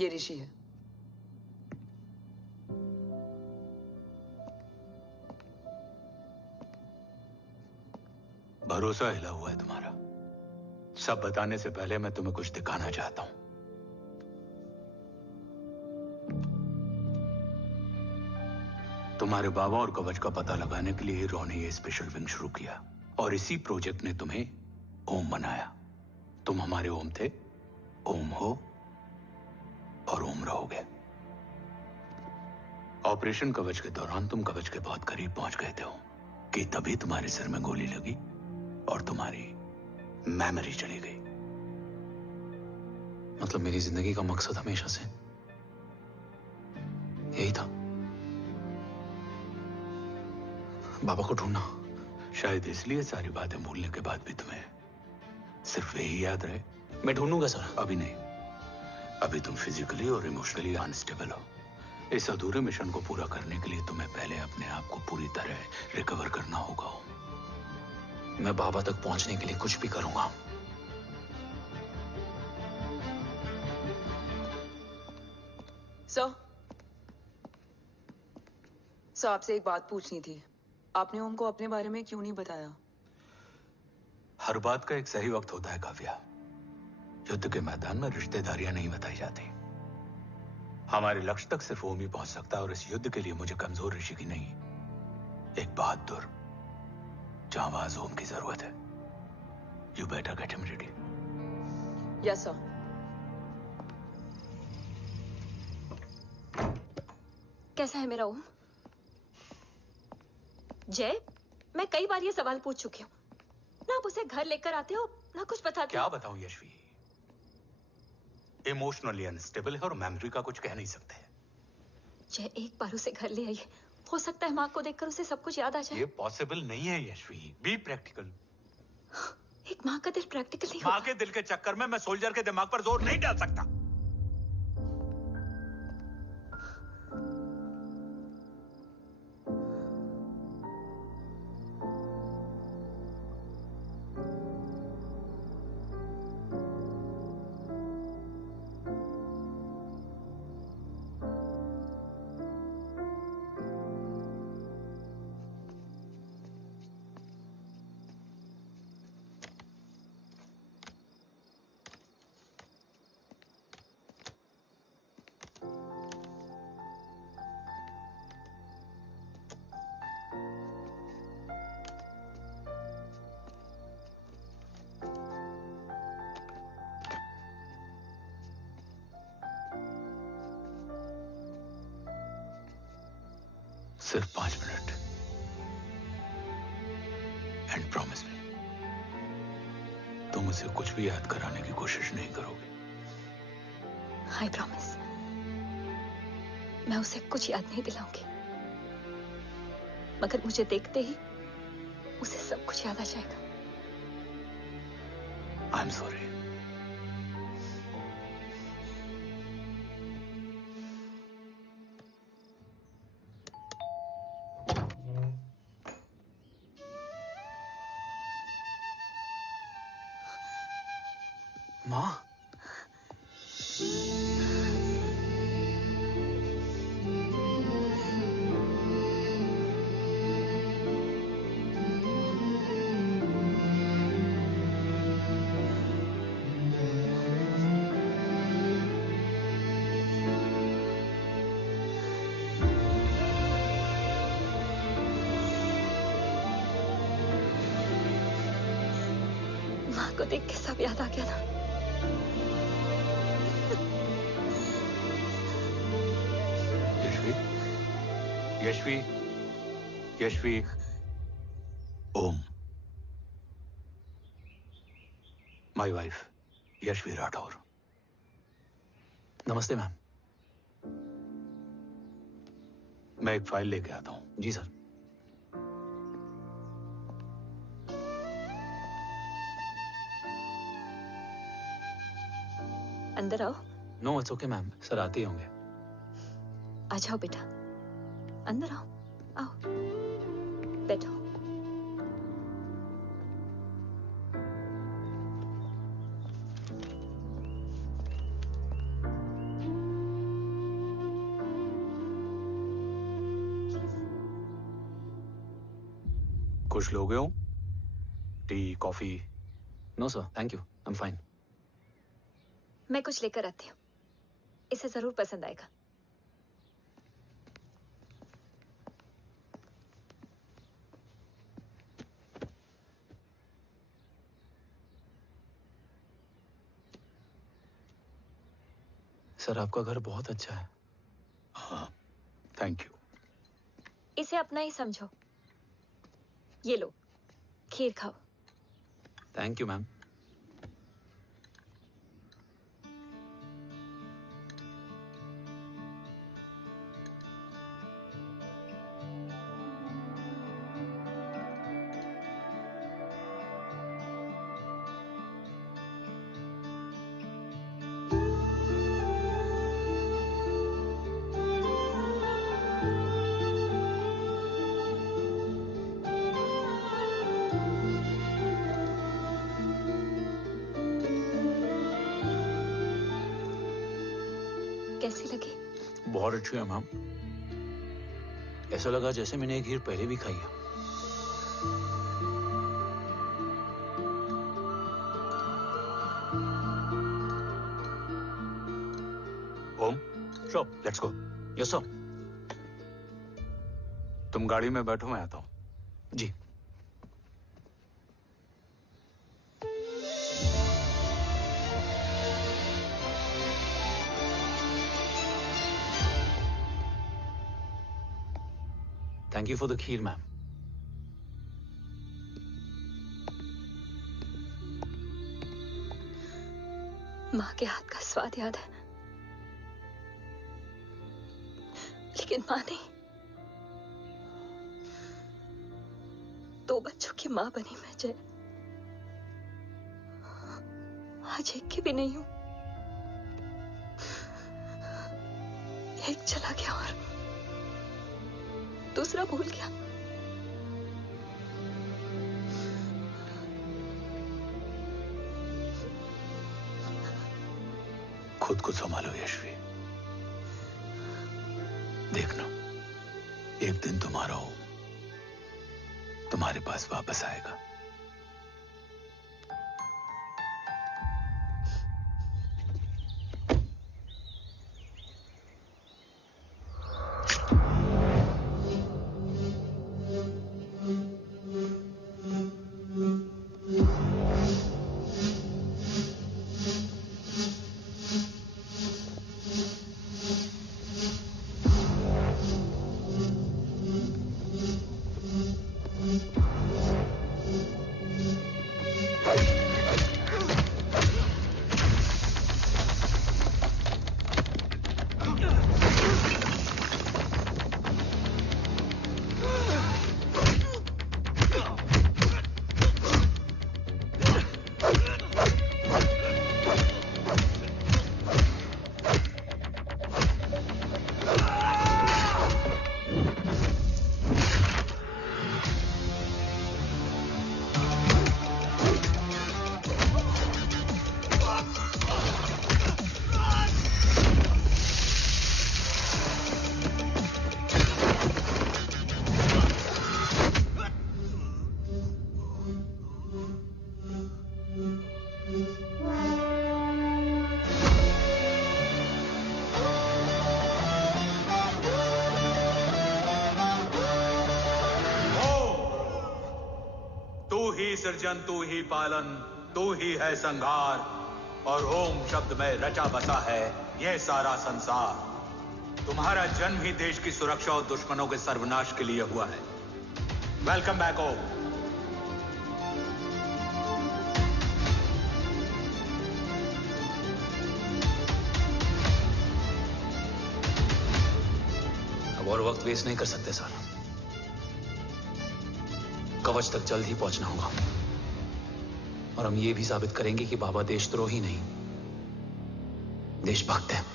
ये ऋषि है। भरोसा हिला हुआ है तुम्हारा। सब बताने से पहले मैं तुम्हें कुछ दिखाना चाहता हूं। तुम्हारे बाबा और कवच का पता लगाने के लिए हीरो ने ये स्पेशल विंग शुरू किया और इसी प्रोजेक्ट ने तुम्हें ओम बनाया। तुम हमारे ओम थे, ओम हो और ओम रहोगे। ऑपरेशन कवच के दौरान तुम कवच के बहुत करीब पहुंच गए थे कि तभी तुम्हारे सिर में गोली लगी और तुम्हारी मेमोरी चली गई। मतलब मेरी जिंदगी का मकसद हमेशा से यही था, बाबा को ढूंढना। शायद इसलिए सारी बातें भूलने के बाद भी तुम्हें सिर्फ यही याद रहे। मैं ढूंढूंगा सर। अभी नहीं, अभी तुम फिजिकली और इमोशनली अनस्टेबल हो। इस अधूरे मिशन को पूरा करने के लिए तुम्हें पहले अपने आप को पूरी तरह रिकवर करना होगा। मैं बाबा तक पहुंचने के लिए कुछ भी करूंगा। सर, आपसे एक बात पूछनी थी। आपने ओम को अपने बारे में क्यों नहीं बताया? हर बात का एक सही वक्त होता है काव्या। युद्ध के मैदान में रिश्तेदारियां नहीं बताई जाती। हमारे लक्ष्य तक सिर्फ ओम ही पहुंच सकता है और इस युद्ध के लिए मुझे कमजोर ऋषि की नहीं, एक बहादुर जांबाज ओम की जरूरत है। You better get him ready. Yes sir. कैसा है मेरा ओम? जय, मैं कई बार ये सवाल पूछ चुकी हूँ ना। आप उसे घर लेकर आते हो ना कुछ बताते क्या हो। बताऊं यशवी, इमोशनली अनस्टेबल है और मेमोरी का कुछ कह नहीं सकते। जय, एक बार उसे घर ले आइए। हो सकता है माँ को देखकर उसे सब कुछ याद आ जाए। ये पॉसिबल नहीं है यशवी। Be practical. एक माँ का दिल प्रैक्टिकल नहीं माँ के दिल के चक्कर में मैं सोल्जर के दिमाग पर जोर नहीं डाल सकता। सिर्फ 5 मिनट। एंड प्रॉमिस मी, तुम उसे कुछ भी याद कराने की कोशिश नहीं करोगे। आई प्रॉमिस, मैं उसे कुछ याद नहीं दिलाऊंगी, मगर मुझे देखते ही उसे सब कुछ याद आ जाएगा। I am sorry. माँ, माँ को देख के सब याद आ गया ना। Yashvi, Yashvi, Yashvi, Om, my wife Yashvi Rathore. नमस्ते मैम। मैं एक फाइल लेके आता हूं। जी सर। अंदर आओ। No it's okay ma'am, sir आते ही होंगे। आ जाओ बेटा, अंदर आओ। आओ, बैठो। कुछ लोगे हो? Tea, coffee? No sir, thank you, I am fine. मैं कुछ लेकर आती हूँ, इसे जरूर पसंद आएगा। सर आपका घर बहुत अच्छा है। हाँ, थैंक यू। इसे अपना ही समझो। ये लो, खीर खाओ। Thank you ma'am. कैसी लगी? बहुत अच्छी है मैम। ऐसा लगा जैसे मैंने एक खीर पहले भी खाई है। Om, sure, let's go. Yes sir. तुम गाड़ी में बैठो, मैं आता हूं। जी। Thank you for the kheer, ma'am. माँ के हाथ का स्वाद याद है, लेकिन माँ नहीं। 2 बच्चों की माँ बनी मैं जय। आज एक की भी नहीं हूं। एक चला गया और दूसरा भूल गया। खुद को संभालो यशवी। देखना, एक दिन तुम्हारा ओम तुम्हारे पास वापस आएगा। तू ही सृजन, तू ही पालन, तू ही है संहार, और ओम शब्द में रचा बसा है यह सारा संसार। तुम्हारा जन्म ही देश की सुरक्षा और दुश्मनों के सर्वनाश के लिए हुआ है। वेलकम बैक ओम। अब और वक्त वेस्ट नहीं कर सकते सर। कवच तक जल्द ही पहुंचना होगा, और हम ये भी साबित करेंगे कि बाबा देशद्रोही नहीं, देशभक्त है।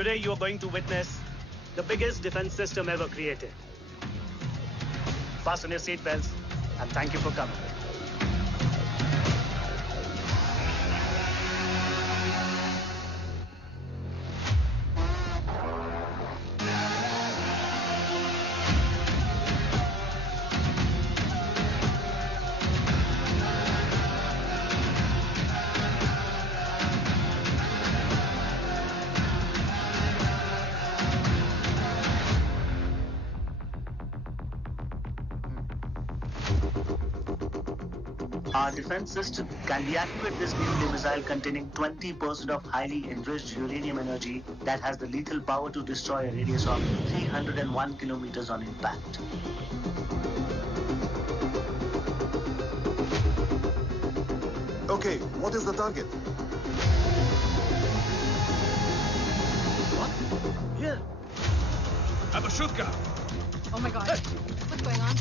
Today you are going to witness the biggest defense system ever created. Fasten your seatbelts and thank you for coming. Our defense system can deactivate this nuclear missile containing 20% of highly enriched uranium energy that has the lethal power to destroy a radius of 301 kilometers on impact. Okay, what is the target? What? Here. I'm a shooter. Oh my God. What's going on?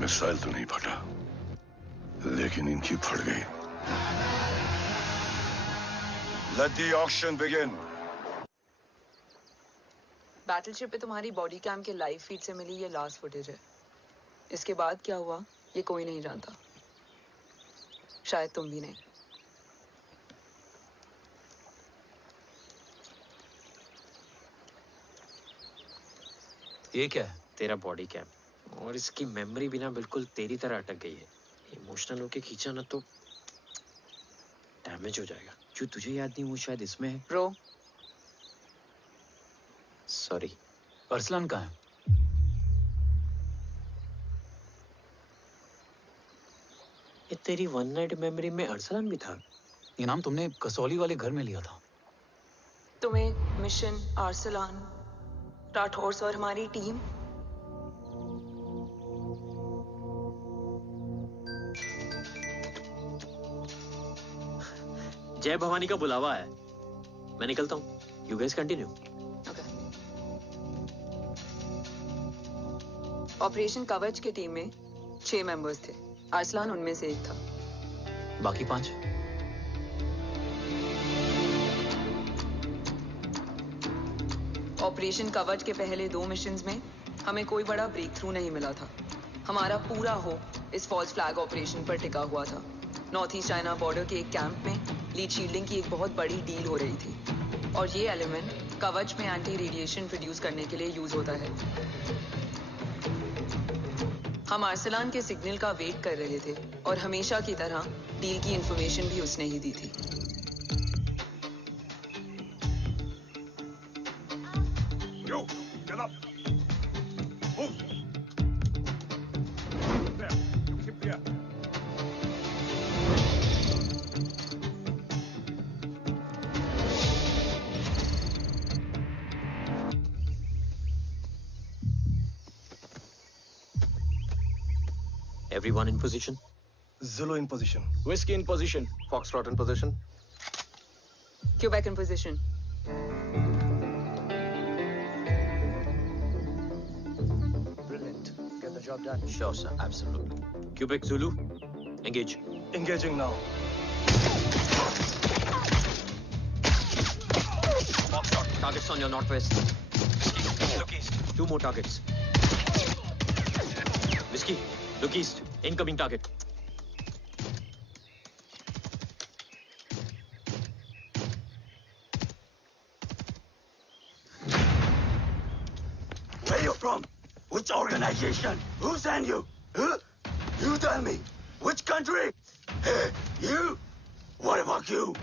Missile तो नहीं फटा, लेकिन इनकी फट गई। Let the auction begin. Battleship पे तुम्हारी body cam के लाइव फीड से मिली ये लास्ट फुटेज है। इसके बाद क्या हुआ ये कोई नहीं जानता, शायद तुम भी नहीं। ये क्या है? तेरा बॉडी कैम, और इसकी मेमोरी भी ना बिल्कुल तेरी तरह अटक गई है। इमोशनल होके खींचा ना तो डैमेज हो जाएगा। जो तुझे याद नहीं वो शायद इसमें है। Bro sorry. अरसलान कहाँ है? ये तेरी वन नाइट मेमोरी में अरसलान भी था। ये नाम तुमने कसौली वाले घर में लिया था। तुम्हें मिशन, अरसलान, राठौर और हमारी टीम। जय भवानी का बुलावा है, मैं निकलता हूँ। You guys continue. ऑपरेशन कवच की टीम में 6 मेंबर्स थे, अरसलान उनमें से एक था। बाकी 5? ऑपरेशन कवच के पहले 2 मिशंस में हमें कोई बड़ा ब्रेक थ्रू नहीं मिला था। हमारा पूरा होप इस फॉल्स फ्लैग ऑपरेशन पर टिका हुआ था। नॉर्थ ईस्ट चाइना बॉर्डर के एक कैंप में लीड शील्डिंग की एक बहुत बड़ी डील हो रही थी, और ये एलिमेंट कवच में एंटी रेडिएशन प्रोड्यूस करने के लिए यूज होता है। हम आर्सलान के सिग्नल का वेट कर रहे थे और हमेशा की तरह डील की इंफॉर्मेशन भी उसने ही दी थी। Yo, get up. Move. There. Keep there. Everyone in position? Zulu in position. Whiskey in position. Foxtrot in position. Quebec in position. Brilliant. Get the job done. Sure, sir. Absolutely. Quebec Zulu, engage. Engaging now. Foxtrot, targets on your northwest. Look east. 2 more targets. Whiskey, look east. Incoming target. Where you from? Which organization? Who sent you? Huh? You tell me. Which country? Hey, you? What about you?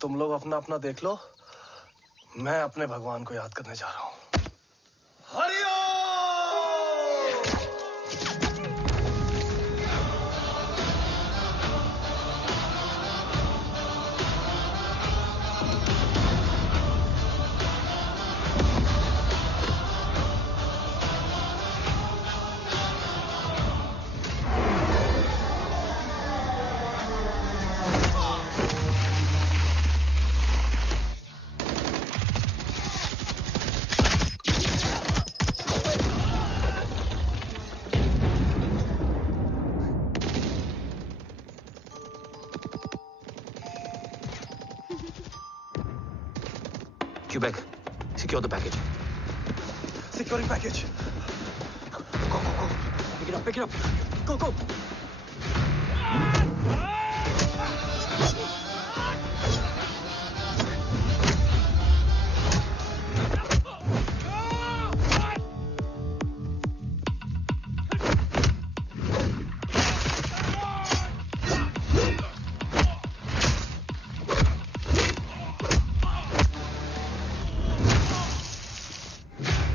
तुम लोग अपना अपना देख लो। मैं अपने भगवान को याद करने जा रहा हूँ। Hariom! Quebec, secure the package. Securing package. Go, go, go. Pick it up, pick it up. Go, go.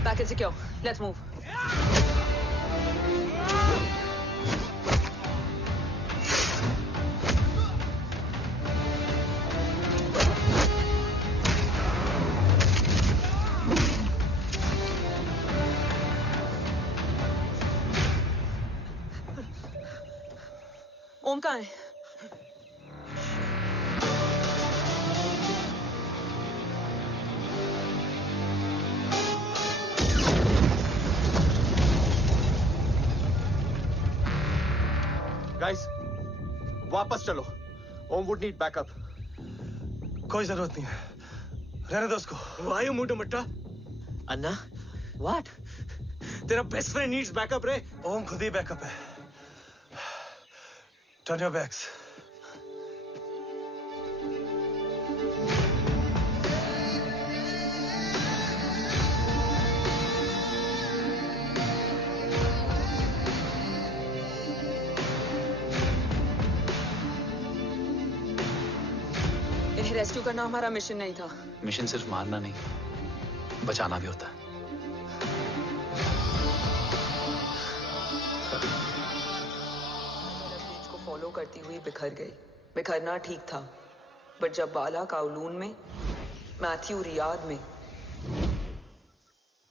Package secure. Let's move. ओम कहाँ है? Guys, वापस चलो। ओम वुड नीड बैकअप। कोई जरूरत नहीं है। रहने दो उसको। Why you moved Matta? Anna, what? तेरा बेस्ट फ्रेंड नीड्स बैकअप रे। ओम खुद ही बैकअप है। Turn your backs. इन्हें रेस्क्यू करना हमारा मिशन नहीं था। मिशन सिर्फ मारना नहीं, बचाना भी होता है। को फॉलो करती हुई बिखर गई। बिखरना ठीक था, बट जब बाला काउलून में, मैथ्यू रियाद में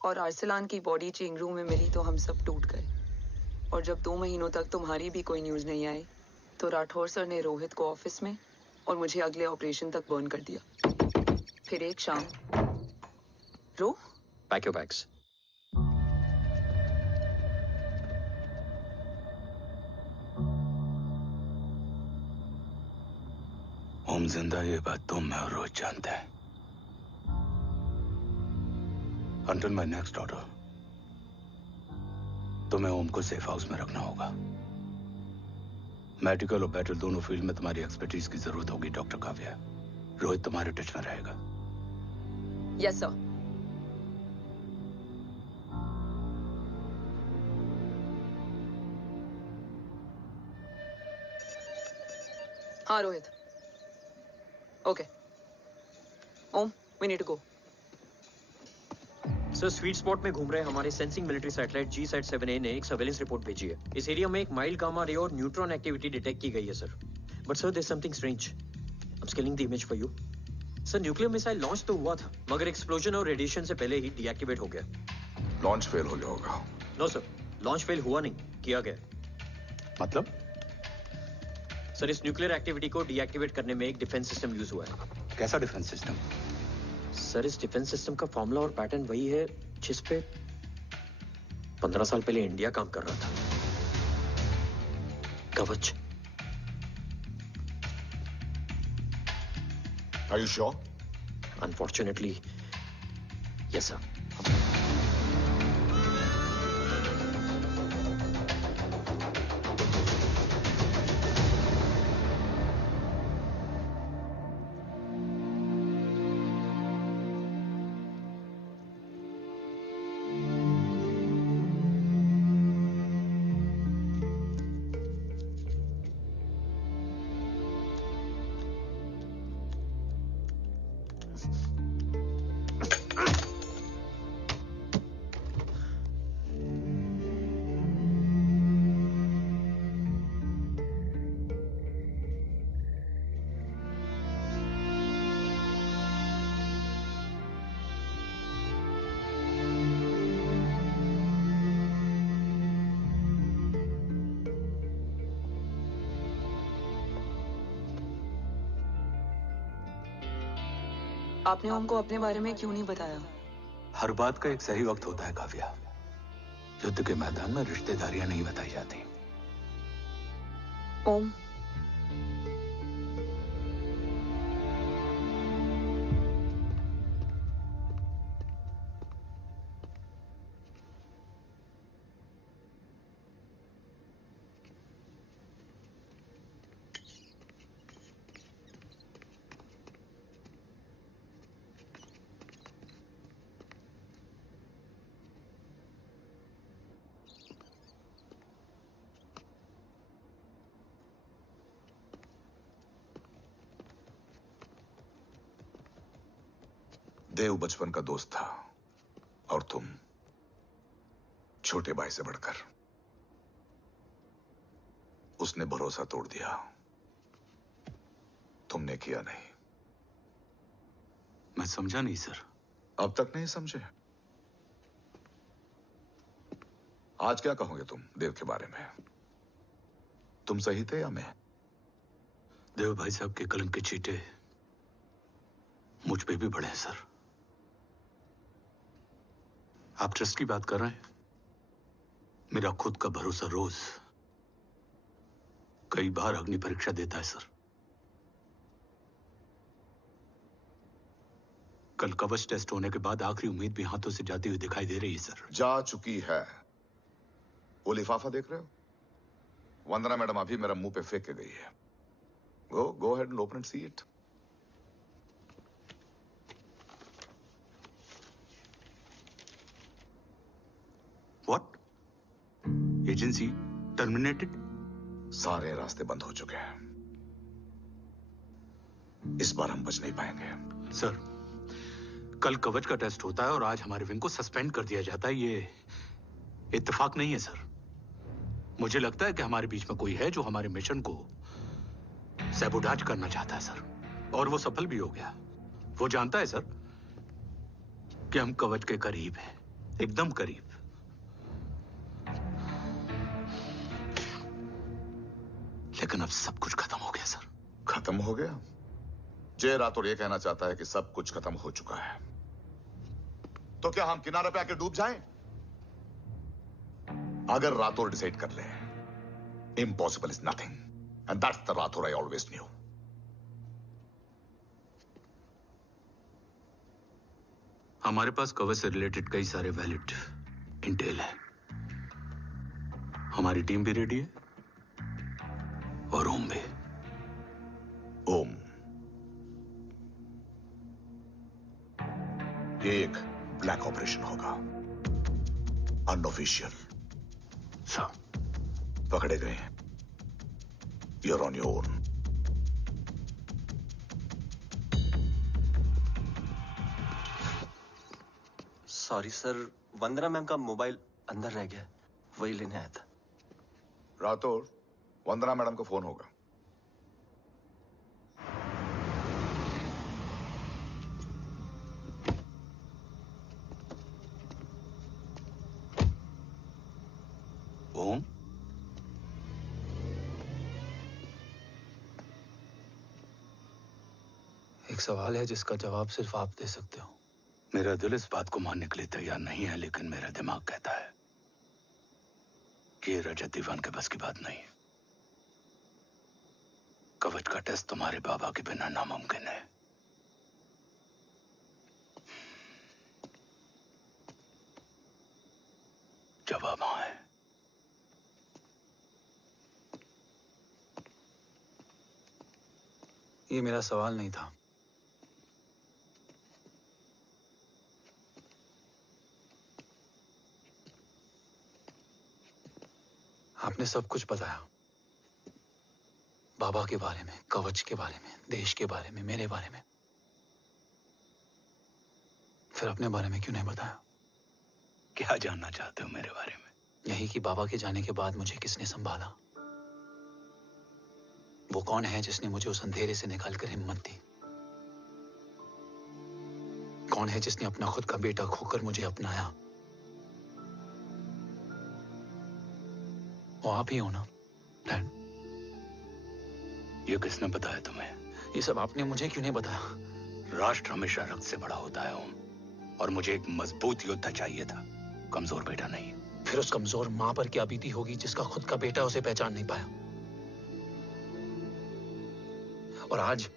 और आर्सलान की बॉडी चेंज रूम में मिली तो हम सब टूट गए। और जब 2 महीनों तक तुम्हारी भी कोई न्यूज नहीं आई तो राठौर सर ने रोहित को ऑफिस में और मुझे अगले ऑपरेशन तक बर्न कर दिया। फिर एक शाम रो पैक योर बैग्स। ओम जिंदा, ये बात तुम मैं और रोज जानते हैं। Until my next order, तुम्हें ओम को सेफ हाउस में रखना होगा। मेडिकल और बैटल दोनों फील्ड में तुम्हारी एक्सपर्टीज की जरूरत होगी डॉक्टर काव्या। रोहित तुम्हारे टच में रहेगा। Yes sir. हाँ Rohit. Okay Om, we need to go. Sir sweet spot में घूम रहे हमारे सेंसिंग मिलिट्री सैटेलाइट G-SAT-7A ने एक सर्वेलेंस रिपोर्ट भेजी है। इस एरिया में एक माइल्ड गामा रे और न्यूट्रॉन एक्टिविटी डिटेक्ट की गई है sir. But sir there is something strange. I am scaling the image for you. Sir nuclear missile launch तो हुआ था मगर एक्सप्लोजन और रेडिएशन से पहले ही डीएक्टिवेट हो गया। लॉन्च फेल हो गया होगा। नो सर, लॉन्च फेल हुआ नहीं, किया गया। मतलब? सर इस न्यूक्लियर एक्टिविटी को डीएक्टिवेट करने में एक डिफेंस सिस्टम यूज हुआ है। कैसा डिफेंस सिस्टम? सर इस डिफेंस सिस्टम का फॉर्मूला और पैटर्न वही है जिस पे 15 साल पहले इंडिया काम कर रहा था। कवच। Are you sure? Unfortunately, yes sir. आपने ओम को अपने बारे में क्यों नहीं बताया? हर बात का एक सही वक्त होता है काव्या। युद्ध के मैदान में रिश्तेदारियां नहीं बताई जाती। ओम, देव बचपन का दोस्त था और तुम छोटे भाई से बढ़कर। उसने भरोसा तोड़ दिया, तुमने किया नहीं। मैं समझा नहीं सर। अब तक नहीं समझे? आज क्या कहोगे तुम देव के बारे में? तुम सही थे या मैं? देव भाई साहब के कलम के चीटे मुझ पे भी पड़े हैं सर। आप ट्रस्ट की बात कर रहे हैं? मेरा खुद का भरोसा रोज कई बार अग्नि परीक्षा देता है सर। कल कवच टेस्ट होने के बाद आखिरी उम्मीद भी हाथों से जाती हुई दिखाई दे रही है सर। जा चुकी है। वो लिफाफा देख रहे हो? वंदना मैडम अभी मेरा मुंह पे फेंक के गई है। Go ahead and open and see it. What? Agency terminated? सारे रास्ते बंद हो चुके हैं। इस बार हम बच नहीं पाएंगे। सर, कल कवच का टेस्ट होता है और आज हमारे विंग को सस्पेंड कर दिया जाता है। ये इत्तेफाक नहीं है सर। मुझे लगता है कि हमारे बीच में कोई है जो हमारे मिशन को सैबोटाज करना चाहता है सर, और वो सफल भी हो गया। वो जानता है सर कि हम कवच के करीब हैं, एकदम करीब। लेकिन अब सब कुछ खत्म हो गया सर। खत्म हो गया? जय राठौर ये कहना चाहता है कि सब कुछ खत्म हो चुका है। तो क्या हम किनारे पे आके डूब जाएं? अगर राठौर डिसाइड कर ले, impossible is nothing, and that's the Rathore I always new. हमारे पास कवच से रिलेटेड कई सारे वैलिड इंटेल है। हमारी टीम भी रेडी है और ओम भी। ओम ये एक ब्लैक ऑपरेशन होगा, अनऑफिशियल। सर पकड़े गए, you're on your own. Sorry sir, Vandana ma'am का मोबाइल अंदर रह गया, वही लेने आया था। राठौर, वंदना मैडम का फोन होगा। ओम, एक सवाल है जिसका जवाब सिर्फ आप दे सकते हो। मेरा दिल इस बात को मानने के लिए तैयार नहीं है, लेकिन मेरा दिमाग कहता है कि ये रजत दीवान के बस की बात नहीं है। कवच का टेस्ट तुम्हारे बाबा के बिना नामुमकिन है। जवाब हाँ है। ये मेरा सवाल नहीं था। आपने सब कुछ बताया, बाबा के बारे में, कवच के बारे में, देश के बारे में, मेरे बारे में। फिर अपने बारे में क्यों नहीं बताया? क्या जानना चाहते हो मेरे बारे में? यही कि बाबा के जाने के बाद मुझे किसने संभाला, वो कौन है जिसने मुझे उस अंधेरे से निकालकर हिम्मत दी, कौन है जिसने अपना खुद का बेटा खोकर मुझे अपनाया। वो आप ही हो ना डैड? ये किसने बताया तुम्हें? ये सब आपने मुझे क्यों नहीं बताया? राष्ट्र हमेशा रक्त से बड़ा होता है ओम, और मुझे एक मजबूत योद्धा चाहिए था, कमजोर बेटा नहीं। फिर उस कमजोर मां पर क्या बीती होगी जिसका खुद का बेटा उसे पहचान नहीं पाया। और आज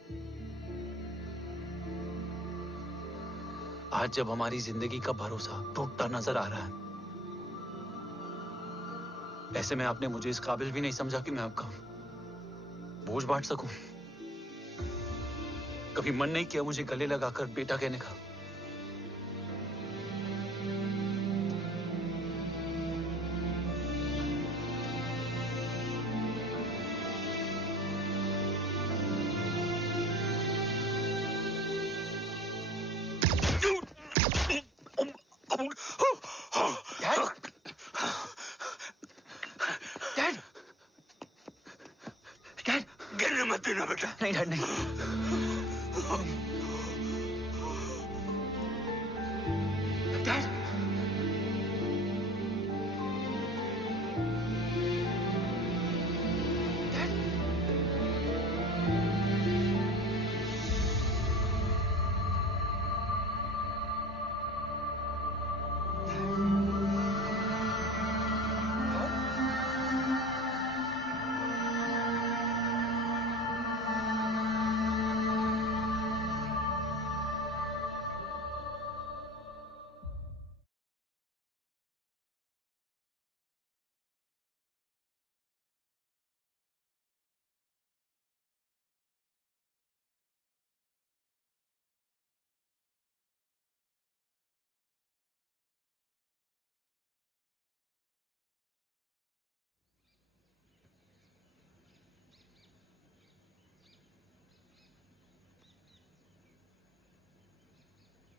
जब हमारी जिंदगी का भरोसा टूटता नजर आ रहा है, ऐसे में आपने मुझे इस काबिल भी नहीं समझा कि मैं आपका बोझ बांट सकूं। कभी मन नहीं किया मुझे गले लगाकर बेटा कहने का। नहीं डैड, नहीं। डैड,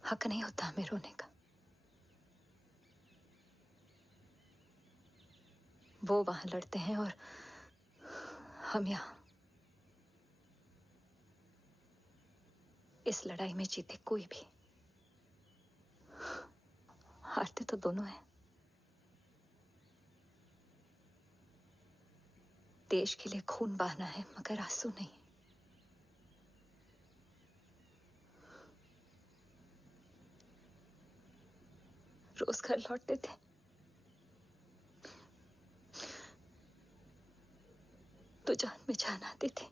हक नहीं होता हमें रोने का। वो वहां लड़ते हैं और हम यहां। इस लड़ाई में जीते कोई भी, हारते तो दोनों हैं। देश के लिए खून बहाना है, मगर आंसू नहीं। रोज घर लौटते थे, तो जान में जान आती थी।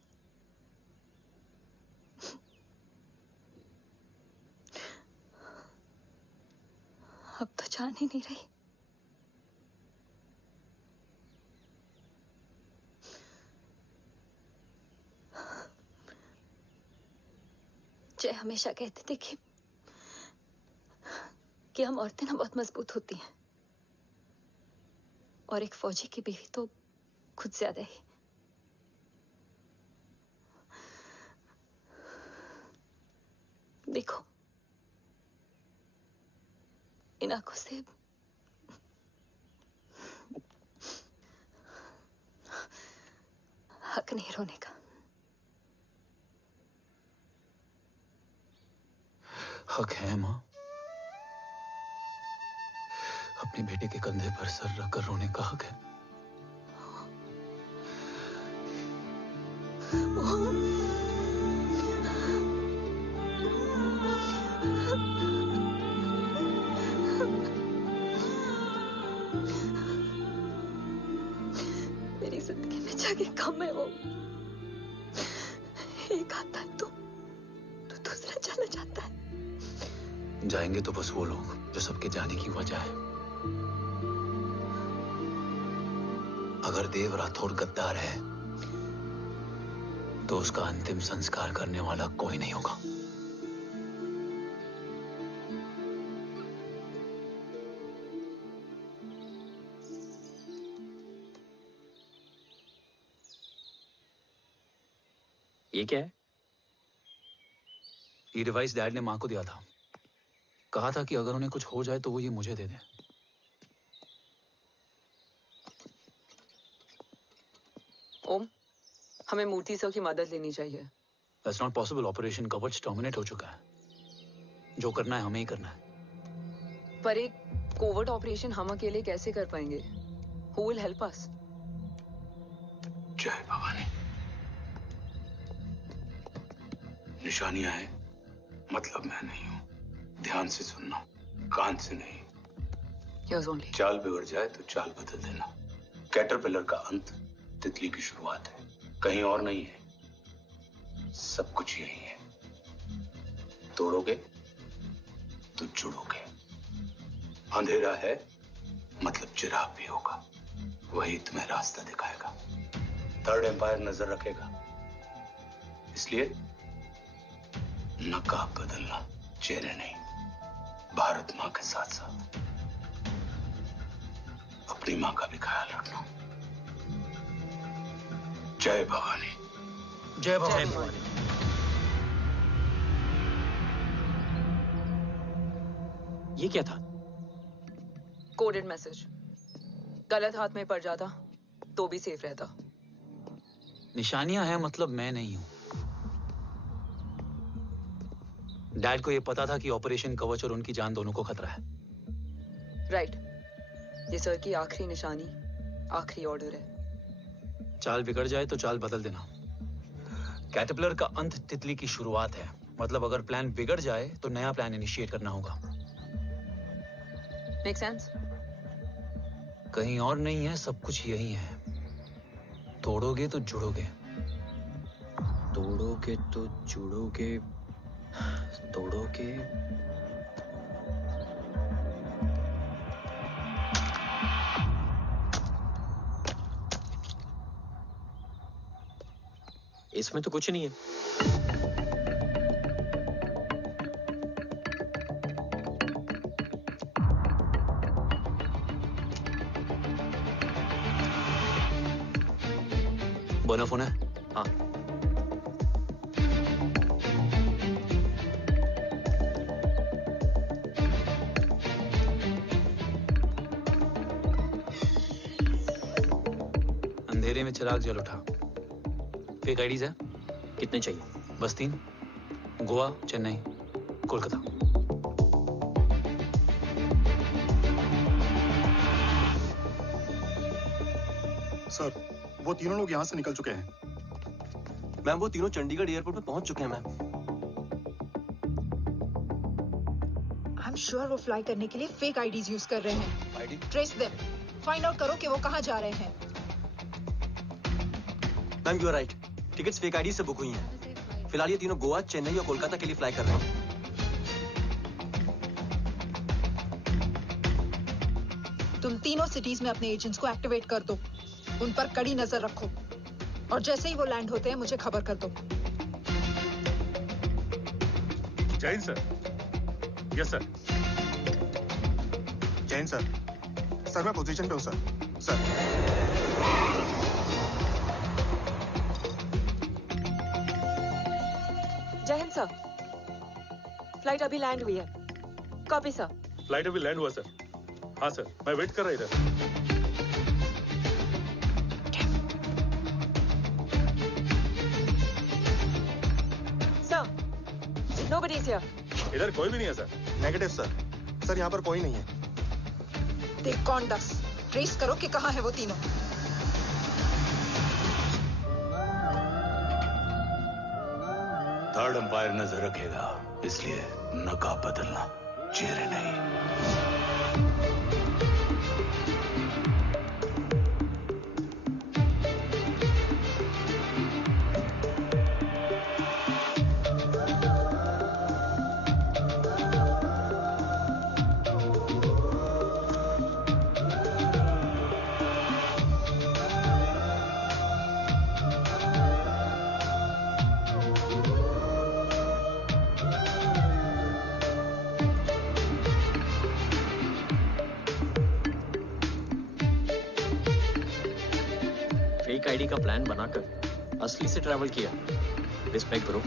अब तो जान ही नहीं रही। जय हमेशा कहते थे कि कि हम औरतें ना बहुत मजबूत होती हैं, और एक फौजी की बीवी तो खुद ज्यादा ही। देखो, इन आंखों से हक नहीं रोने का। हक है माँ, अपने बेटे के कंधे पर सर रखकर रोने का हक है। मेरी जिंदगी में जगह कम है वो, एक आता है तो दूसरा चला जाता है। जाएंगे तो बस वो लोग जो सबके जाने की वजह है। अगर देव राठौर गद्दार है तो उसका अंतिम संस्कार करने वाला कोई नहीं होगा। ये क्या है? ये डिवाइस डैड ने मां को दिया था। कहा था कि अगर उन्हें कुछ हो जाए तो वो ये मुझे दे दें। ओम, हमें मूर्ति सर की मदद लेनी चाहिए। That's not possible. ऑपरेशन कवच टर्मिनेट हो चुका है। जो करना है हमें ही करना है। पर एक कोवर्ट ऑपरेशन हम अकेले कैसे कर पाएंगे? Who will help us? जय भवानी। निशानियां हैं, मतलब मैं नहीं हूं। ध्यान से सुनना, कान से नहीं। Yes, only. चाल बिगड़ जाए तो चाल बदल देना। कैटरपिलर का अंत तितली की शुरुआत है, कहीं और नहीं है। सब कुछ यही है। तोड़ोगे तो जुड़ोगे। अंधेरा है मतलब चिराग भी होगा, वही तुम्हें रास्ता दिखाएगा। थर्ड एम्पायर नजर रखेगा, इसलिए नकाब बदलना, चेहरे नहीं। भारत मां के साथ साथ अपनी मां का भी ख्याल रखना। जय भवानी। जय भवानी। ये क्या था? Coded message. गलत हाथ में पड़ जाता तो भी सेफ रहता। निशानियां हैं मतलब मैं नहीं हूं। डैड को यह पता था कि ऑपरेशन कवच और उनकी जान दोनों को खतरा है। राइट। ये सर की आखिरी निशानी, आखिरी ऑर्डर है। चाल बिगड़ जाए तो चाल बदल देना। कैटरपिलर का अंत तितली की शुरुआत है, मतलब अगर प्लान बिगड़ जाए तो नया प्लान इनिशिएट करना होगा। Make sense? कहीं और नहीं है, सब कुछ यही है। तोड़ोगे तो जुड़ोगे। तोड़ोगे तो जुड़ोगे। तोड़ोगे। इसमें तो कुछ नहीं है। बना फोन है? हाँ। अंधेरे में चिराग जल उठा। फेक आईडीज है? कितने चाहिए? बस 3। गोवा, चेन्नई, कोलकाता। सर, वो तीनों लोग यहाँ से निकल चुके हैं। मैम, वो तीनों चंडीगढ़ एयरपोर्ट पे पहुंच चुके हैं मैम। आई एम श्योर वो फ्लाई करने के लिए फेक आईडीज यूज कर रहे हैं। ID? Trace them. Find out करो कि वो कहाँ जा रहे हैं। Ma'am, you are right. Tickets fake ID से बुक हुई हैं। फिलहाल ये तीनों गोवा, चेन्नई और कोलकाता के लिए फ्लाई कर रहे हैं। तुम तीनों सिटीज में अपने एजेंट्स को एक्टिवेट कर दो। उन पर कड़ी नजर रखो और जैसे ही वो लैंड होते हैं मुझे खबर कर दो। जय Hind sir. Yes sir. Jain sir. Sir मैं पोजीशन पे हूँ सर। सर जय हिंद सर। फ्लाइट अभी लैंड हुई है। Copy sir. फ्लाइट अभी लैंड हुआ सर। हाँ सर, मैं वेट कर रहा इधर। Nobody is here. इधर कोई भी नहीं है सर। Negative sir. सर यहाँ पर कोई नहीं है। देख कौन दस ट्रेस करो कि कहाँ है वो तीनों। थर्ड अंपायर नजर रखेगा, इसलिए नकाब बदलना, चेहरे नहीं। आईडी का प्लान बनाकर असली से ट्रैवल किया। Respect bro.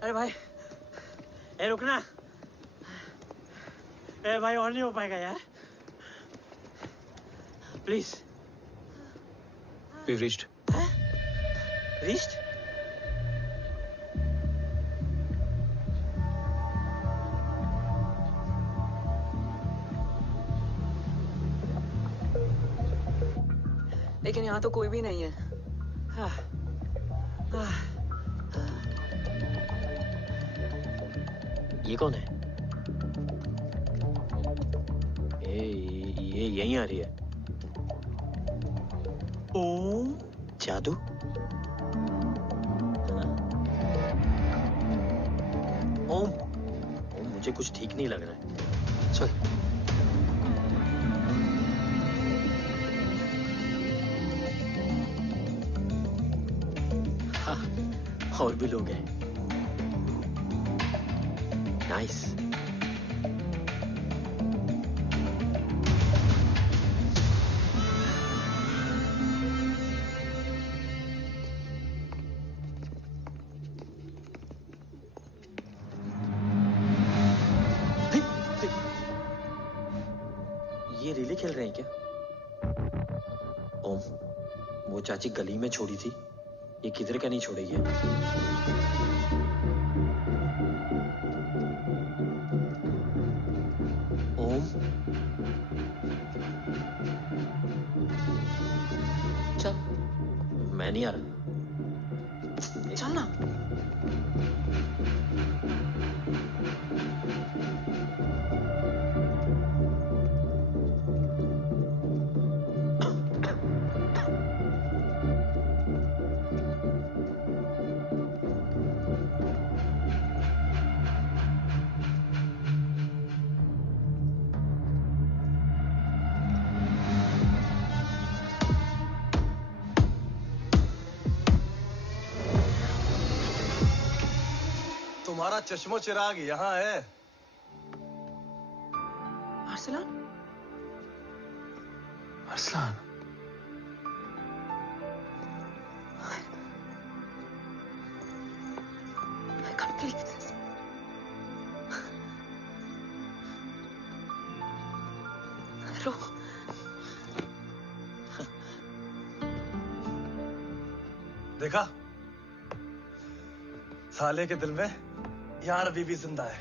अरे भाई, ए रुकना। ए भाई और नहीं हो पाएगा यार। प्लीज। We've reached. Reached? लेकिन यहाँ तो कोई भी नहीं है। हाँ। ये कौन है? ये यहीं आ रही है। ओम जादू? ओम मुझे कुछ ठीक नहीं लग रहा है। चल। हाँ, और भी लोग हैं। नाइस। ये रिले खेल रहे हैं क्या? ओम, वो चाची गली में छोड़ी थी, ये किधर का नहीं छोड़ेगी? ओम, चल। मैं नहीं आ रहा। चल ना। तुम्हारा चश्मो चिराग यहाँ है। Arsalan? Arsalan? I can't believe this. रो। देखा? साले के दिल में यार बीबी जिंदा है।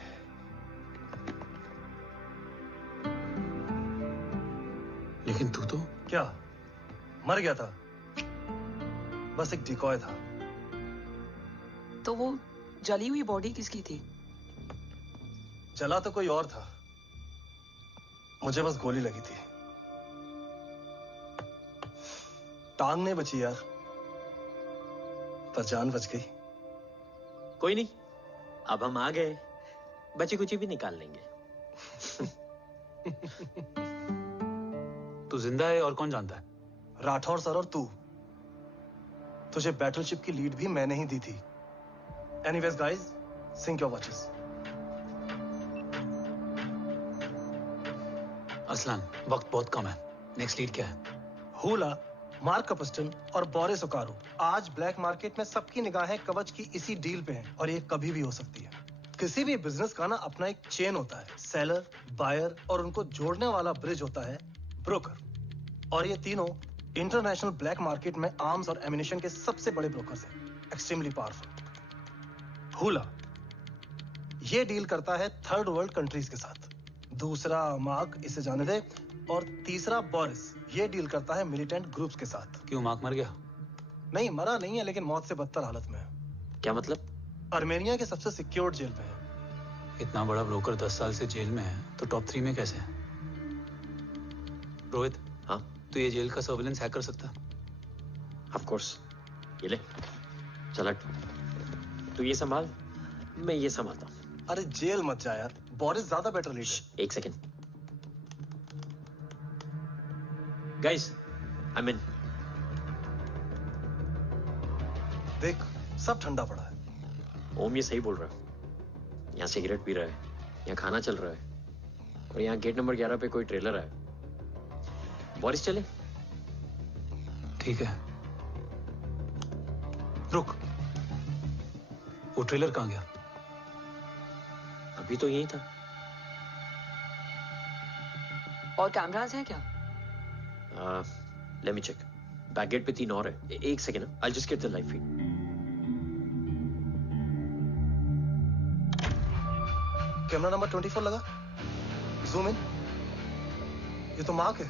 लेकिन तू तो क्या मर गया था? बस एक डिकॉय था। तो वो जली हुई बॉडी किसकी थी? जला तो कोई और था, मुझे बस गोली लगी थी। टांग नहीं बची यार, पर जान बच गई। कोई नहीं, अब हम आ गए, बची कुची भी निकाल लेंगे। तू जिंदा है और कौन जानता है? राठौर सर और तू। तुझे बैटलशिप की लीड भी मैंने ही दी थी। Anyways guys, sync your watches. Aslan, वक्त बहुत कम है। नेक्स्ट लीड क्या है? हुला, मार्क कपस्टन और बोरिस ओकारो। आज ब्लैक मार्केट में सबकी निगाहें कवच की इसी डील पे हैं और ये कभी भी हो सकती है। किसी भी बिजनेस का ना अपना एक चेन होता है, सेलर, बायर और उनको जोड़ने वाला ब्रिज होता है ब्रोकर। और ये तीनों इंटरनेशनल ब्लैक मार्केट में आर्म्स और एमिनेशन के सबसे बड़े ब्रोकर्स हैं, एक्सट्रीमली पावरफुल। हुला ये डील करता है थर्ड वर्ल्ड कंट्रीज के साथ। दूसरा मार्क, इसे जाने दे। और तीसरा बोरिस, ये डील करता है मिलिटेंट ग्रुप्स के साथ। क्यों, मार्क मर गया? नहीं, मरा नहीं है, लेकिन मौत से बदतर हालत में है। क्या मतलब? आर्मेनिया के सबसे सिक्योर्ड जेल में है। इतना बड़ा ब्रोकर 10 साल से जेल में है, तो टॉप 3 में कैसे है? रोहित, हाँ? तो ये जेल का सर्विलेंस हैक कर सकता? Of course. ये ले, चल हट। तू ये संभाल, मैं ये संभालता हूँ। अरे जेल मत जा यार, बोरिस ज्यादा बेटर लीडर। एक सेकेंड। गाइस, आई मीन, देख सब ठंडा पड़ा है। ओम ये सही बोल रहा है। यहाँ सिगरेट पी रहा है, यहाँ खाना चल रहा है, और यहाँ गेट नंबर 11 पे कोई ट्रेलर है। बोरिस चले? ठीक है। रुक, वो ट्रेलर कहाँ गया? अभी तो यही था। और कैमरास हैं क्या? Let me check. Back gate पे 3 और है। एक second, I just get the live feed. Camera number 24 लगा। Zoom in. ये तो मार्क है।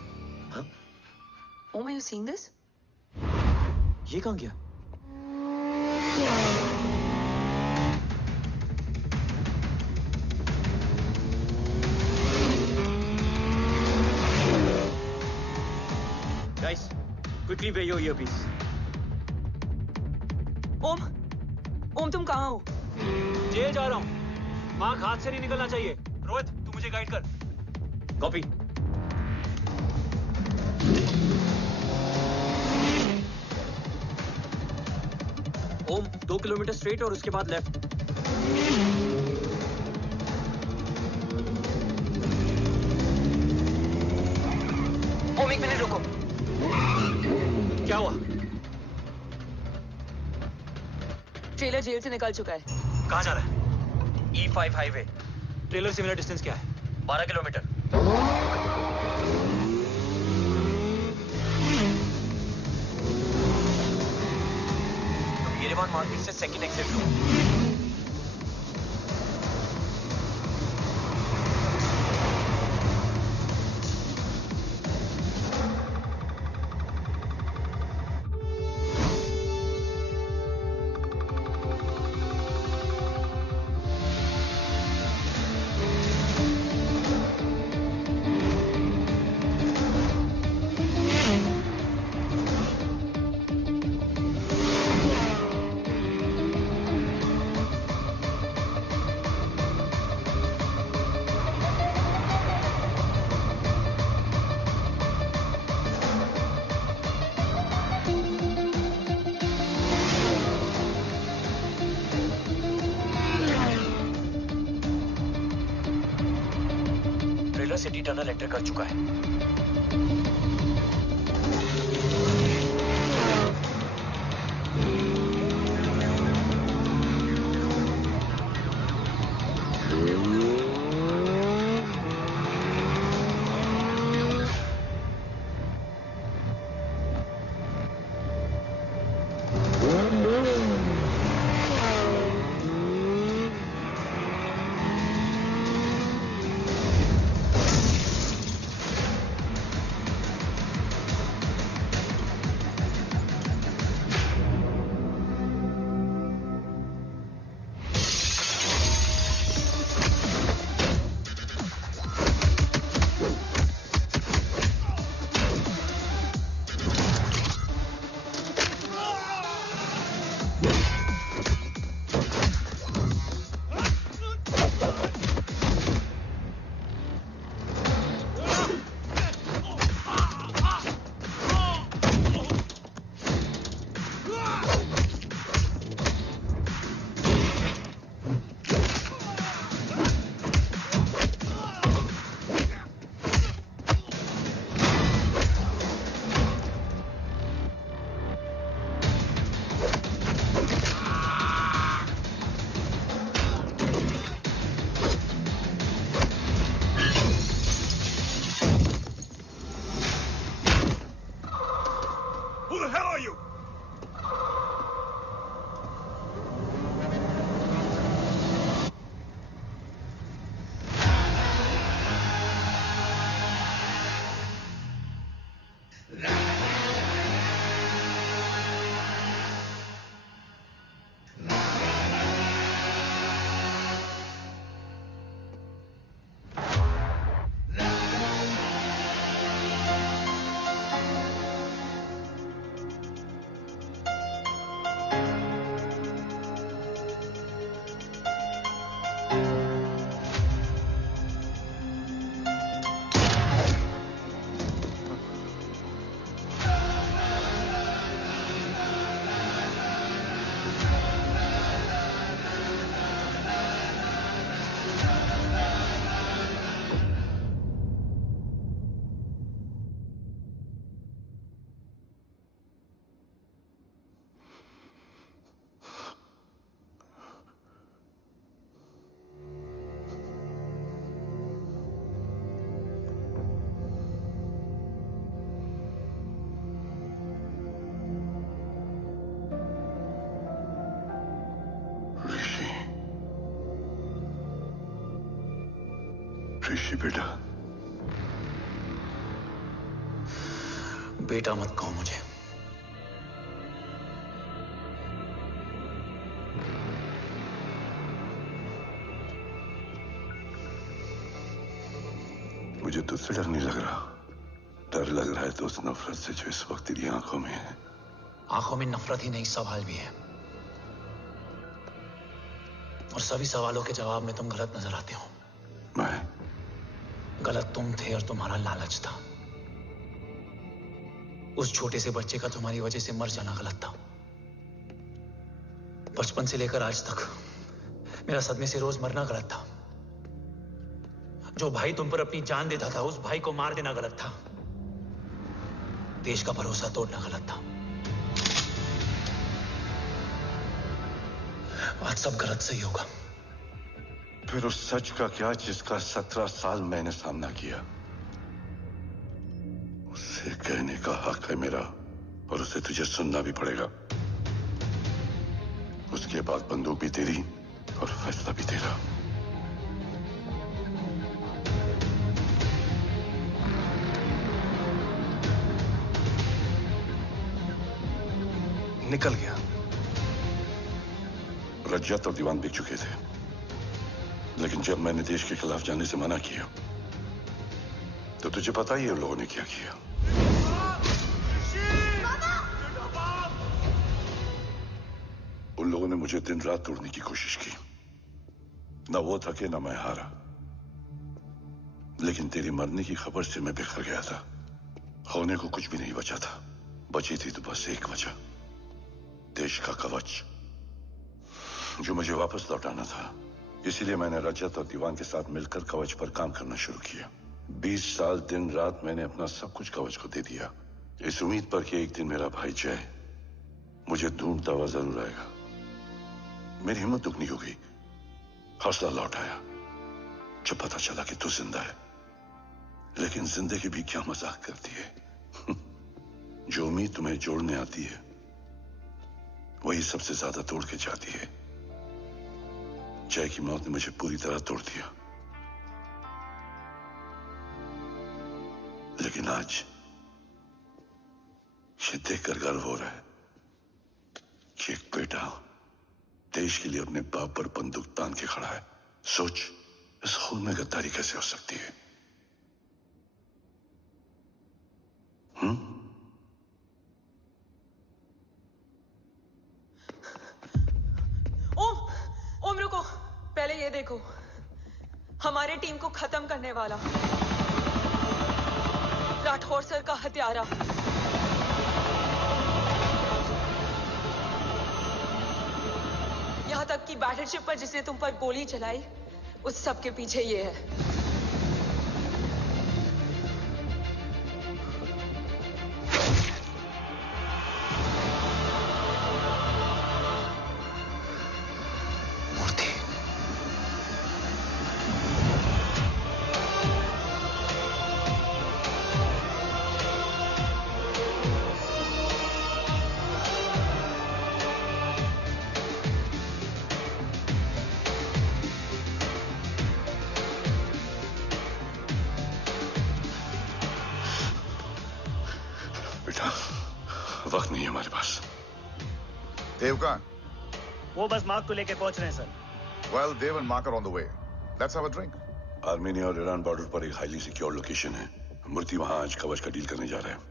हाँ? Oh, are you seeing this? ये कहाँ गया? Guys, quickly wear your earpiece. ओम तुम कहाँ हो? जेल जा रहा हूँ। मार्क हाथ से नहीं निकलना चाहिए। रोहित, तू मुझे गाइड कर। कॉपी। ओम 2 किलोमीटर स्ट्रेट और उसके बाद लेफ्ट। ओम 1 मिनट रुको। क्या हुआ? ट्रेलर जेल से निकल चुका है। कहाँ जा रहा है? E5 highway. ट्रेलर से मेरा डिस्टेंस क्या है? 12 किलोमीटर। येरेवान मार्केट से सेकंड एग्जिट लो। सिटी टनल एंटर कर चुका है। ऋषि बेटा, बेटा मत कहो मुझे। मुझे तुझसे डर नहीं लग रहा, डर लग रहा है तो उस नफरत से जो इस वक्त तेरी आंखों में है। आंखों में नफरत ही नहीं, सवाल भी है, और सभी सवालों के जवाब में तुम गलत नजर आते हो। मैं गलत तुम थे और तुम्हारा लालच था। उस छोटे से बच्चे का तुम्हारी वजह से मर जाना गलत था। बचपन से लेकर आज तक मेरा सदमे से रोज मरना गलत था। जो भाई तुम पर अपनी जान देता था, उस भाई को मार देना गलत था। देश का भरोसा तोड़ना गलत था। आज सब गलत सही होगा। फिर उस सच का क्या जिसका 17 साल मैंने सामना किया? उसे कहने का हक है मेरा, और उसे तुझे सुनना भी पड़ेगा। उसके बाद बंदूक भी तेरी और फैसला भी तेरा। निकल गया। रजत और दीवान बिक चुके थे, लेकिन जब मैंने देश के खिलाफ जाने से मना किया तो तुझे पता ही है उन लोगों ने क्या किया। उन लोगों ने मुझे दिन रात तोड़ने की कोशिश की। ना वो थके ना मैं हारा, लेकिन तेरी मरने की खबर से मैं बिखर गया था। होने को कुछ भी नहीं बचा था। बची थी तो बस एक वजह, देश का कवच, जो मुझे वापस लौटाना था। इसीलिए मैंने रजत और दीवान के साथ मिलकर कवच पर काम करना शुरू किया। 20 साल दिन रात मैंने अपना सब कुछ कवच को दे दिया, इस उम्मीद पर कि एक दिन मेरा भाई जय मुझे ढूंढता हुआ जरूर आएगा। मेरी हिम्मत दुगनी हो गई, हौसला लौट आया जब पता चला कि तू जिंदा है। लेकिन जिंदगी भी क्या मजाक करती है। जो उम्मीद तुम्हें जोड़ने आती है वही सबसे ज्यादा तोड़ के जाती है। जय की मौत ने मुझे पूरी तरह तोड़ दिया, लेकिन आज ये देखकर गर्व हो रहा है कि एक बेटा देश के लिए अपने बाप पर बंदूक तान के खड़ा है। सोच, इस खून में गद्दारी कैसे हो सकती है? ओम रुको, पहले ये देखो, हमारे टीम को खत्म करने वाला राठौर सर का हत्यारा। यहां तक कि बैटलशिप पर जिसने तुम पर गोली चलाई, उस सब के पीछे ये है। वक्त नहीं है हमारे पास। देव कहाँ? वो बस मार्क को लेके पहुंच रहे हैं sir. Well, Dev and Mark are on the way. Let's have a drink. Armenia और ईरान बॉर्डर पर एक हाईली सिक्योर लोकेशन है। मूर्ति वहां आज कवच का डील करने जा रहे हैं।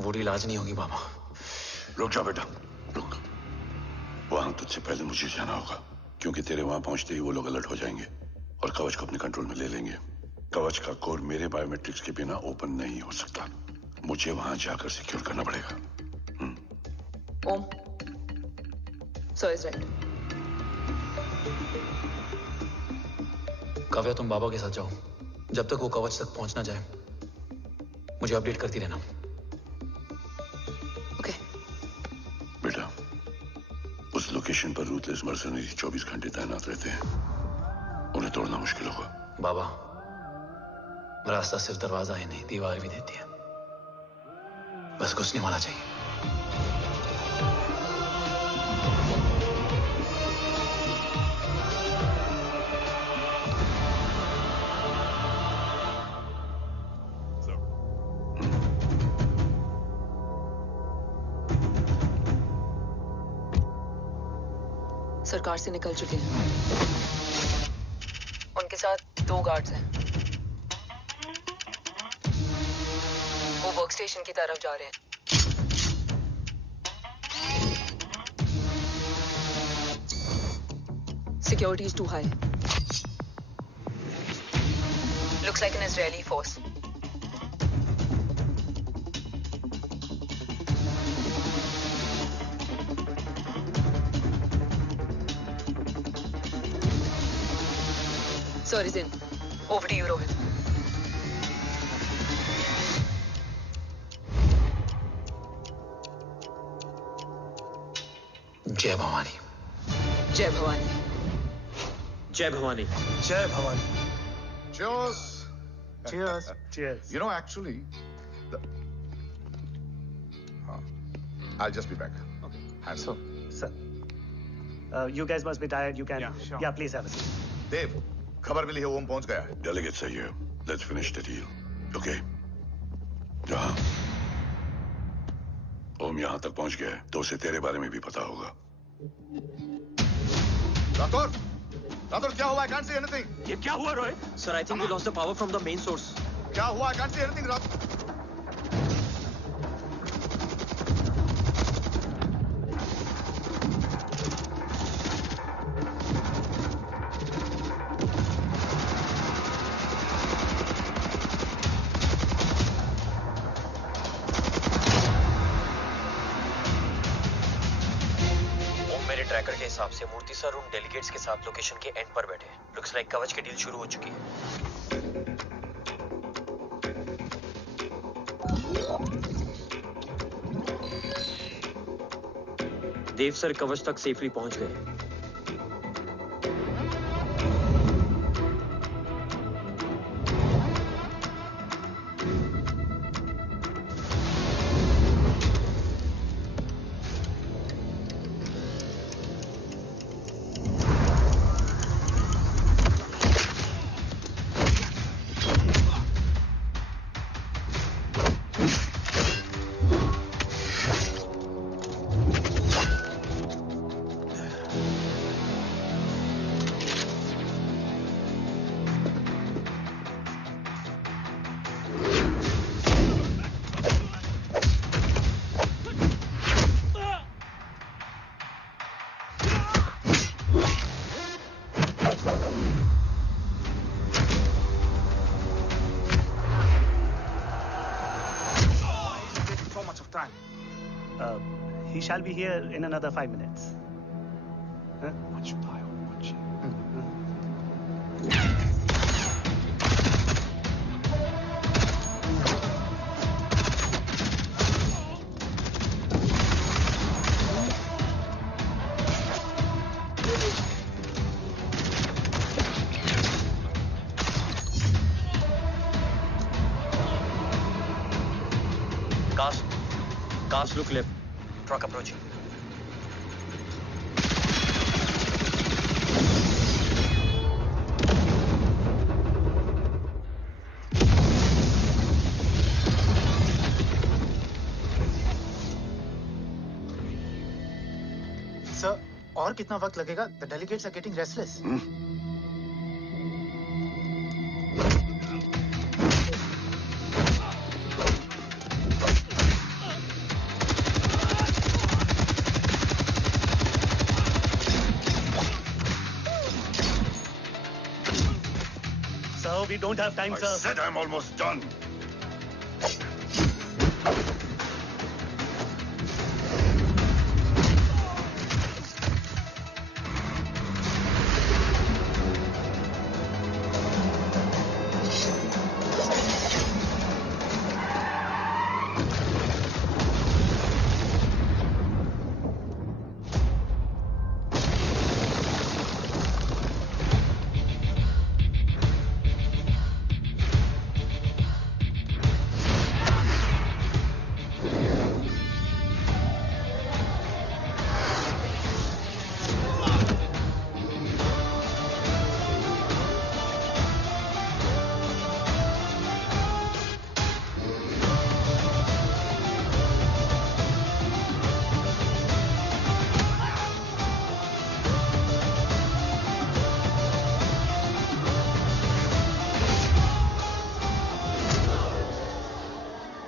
वो डील आज नहीं होगी बाबा। रुक जा बेटा, रुक। वहां तुझसे पहले मुझे जाना होगा, क्योंकि तेरे वहां पहुंचते ही वो लोग अलर्ट हो जाएंगे और कवच को अपने कंट्रोल में ले लेंगे। कवच का कोड मेरे बायोमेट्रिक्स के बिना ओपन नहीं हो सकता। मुझे वहां जाकर सिक्योर करना पड़ेगा। ओम, so is right. काव्या, तुम बाबा के साथ जाओ। जब तक वो कवच तक पहुंच ना जाए मुझे अपडेट करती रहना। ओके। बेटा, उस लोकेशन पर रूथलेस मर्सनरी 24 घंटे तैनात रहते हैं। उन्हें तोड़ना मुश्किल होगा। बाबा, रास्ता सिर्फ दरवाजा ही नहीं, दीवार भी देती है। बस घुसने वाला चाहिए। सरकार से निकल चुके हैं। उनके साथ 2 गार्ड्स हैं। वो वर्क स्टेशन की तरफ जा रहे हैं। Security is too high. Looks like an Israeli force. Sir is in. Over to you, Rohit. जय भवानी। जय भवानी। जय भवानी। जय Bhavani. Cheers. Cheers. Cheers. You know, actually, I'll just be back. Okay. So, sir, you guys must be tired. You can, yeah, please have a seat. देव, खबर मिली है ओम पहुंच गया है। Delegate सही है। Let's finish the deal. Okay? जहाँ ओम यहाँ तक पहुंच गया है, तो उसे तेरे बारे में भी पता होगा। राठौर, राठौर क्या हुआ? I can't see anything. ये क्या हुआ Rohit? Sir, I think we lost the power from the main source. क्या हुआ? I can't see anything, Rathore. Tracker के हिसाब से मूर्ति सर उन डेलीगेट्स के साथ लोकेशन के एंड पर बैठे। लुक्स लाइक कवच की डील शुरू हो चुकी है। देव सर कवच तक सेफली पहुंच गए। He shall be here in another 5 minutes. Huh? Much power, much. Cast look left. Truck approaching. Sir, और कितना वक्त लगेगा? The delegates are getting restless. We don't have time, sir. I said I'm almost done.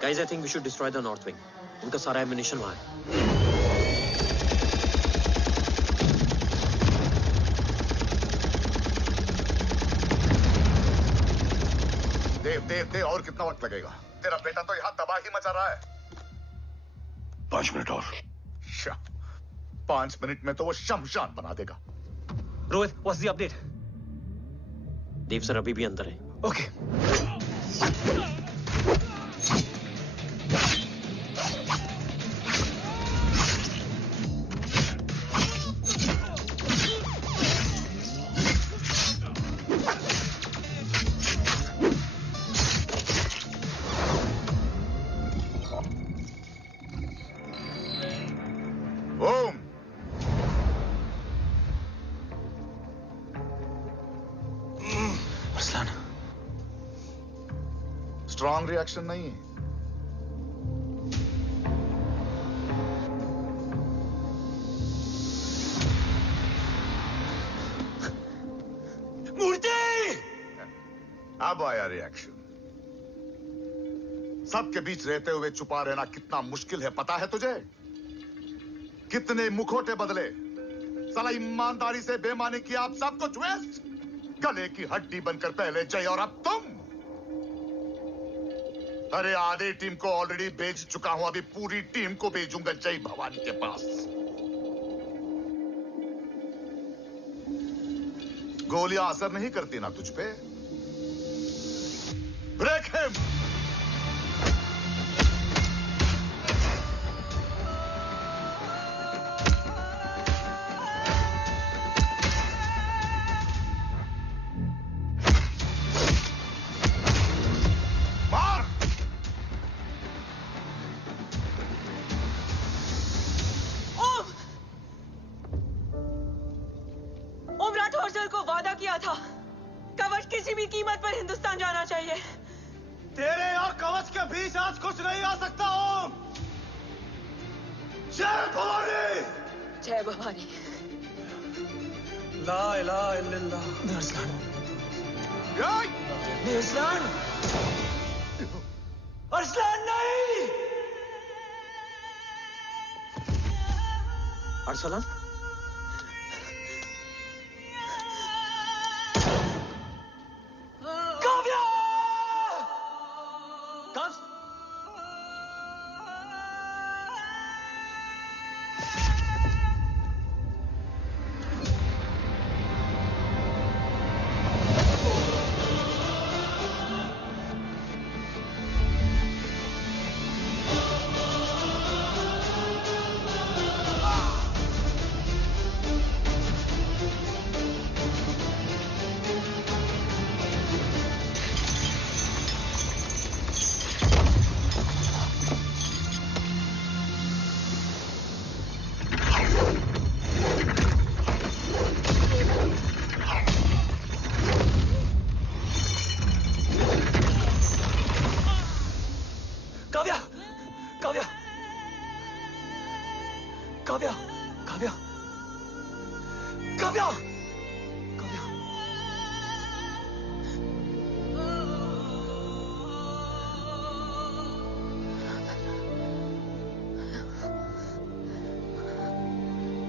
Guys, I think we should destroy the north wing. उनका सारा ammunition वहाँ है. देव और कितना वक्त लगेगा? तेरा बेटा तो यहाँ तबाही मचा रहा है. 5 मिनट और. 5 मिनट में तो वो शमशान बना देगा. Rohit, what's the update? Dev sir अभी भी अंदर है. Okay. स्ट्रॉन्ग रिएक्शन नहीं है. मूर्ति! अब आया रिएक्शन. सबके बीच रहते हुए छुपा रहना कितना मुश्किल है पता है तुझे? कितने मुखौटे बदले. साला ईमानदारी से बेमानी किया आप सब कुछ वेस्ट. गले की हड्डी बनकर पहले जय और अब तुम. अरे आधे टीम को ऑलरेडी भेज चुका हूं. अभी पूरी टीम को भेजूंगा जय भवानी के पास. गोलियां असर नहीं करती ना तुझ पे. Break him. कवच किसी भी कीमत पर हिंदुस्तान जाना चाहिए. तेरे और कवच के बीच आज कुछ नहीं आ सकता. ओम, जय भवानी. जय भवानी. ला इलाहा इल्लल्लाह. अरसलान. अरसलान नहीं. Arsalan.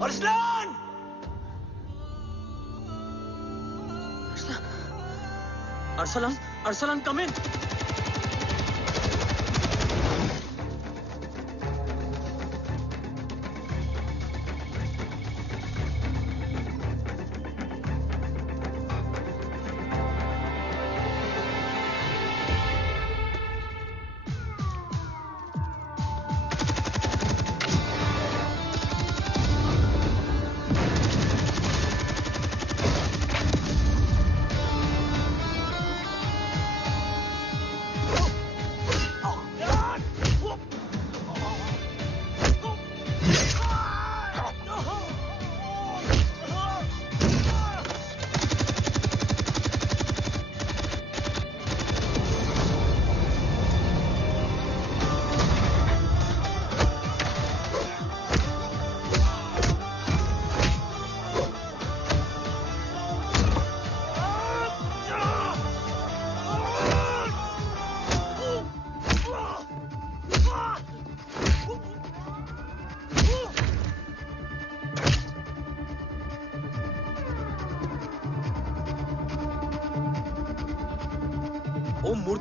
Arsalan! Arsalan, Arsalan, come in.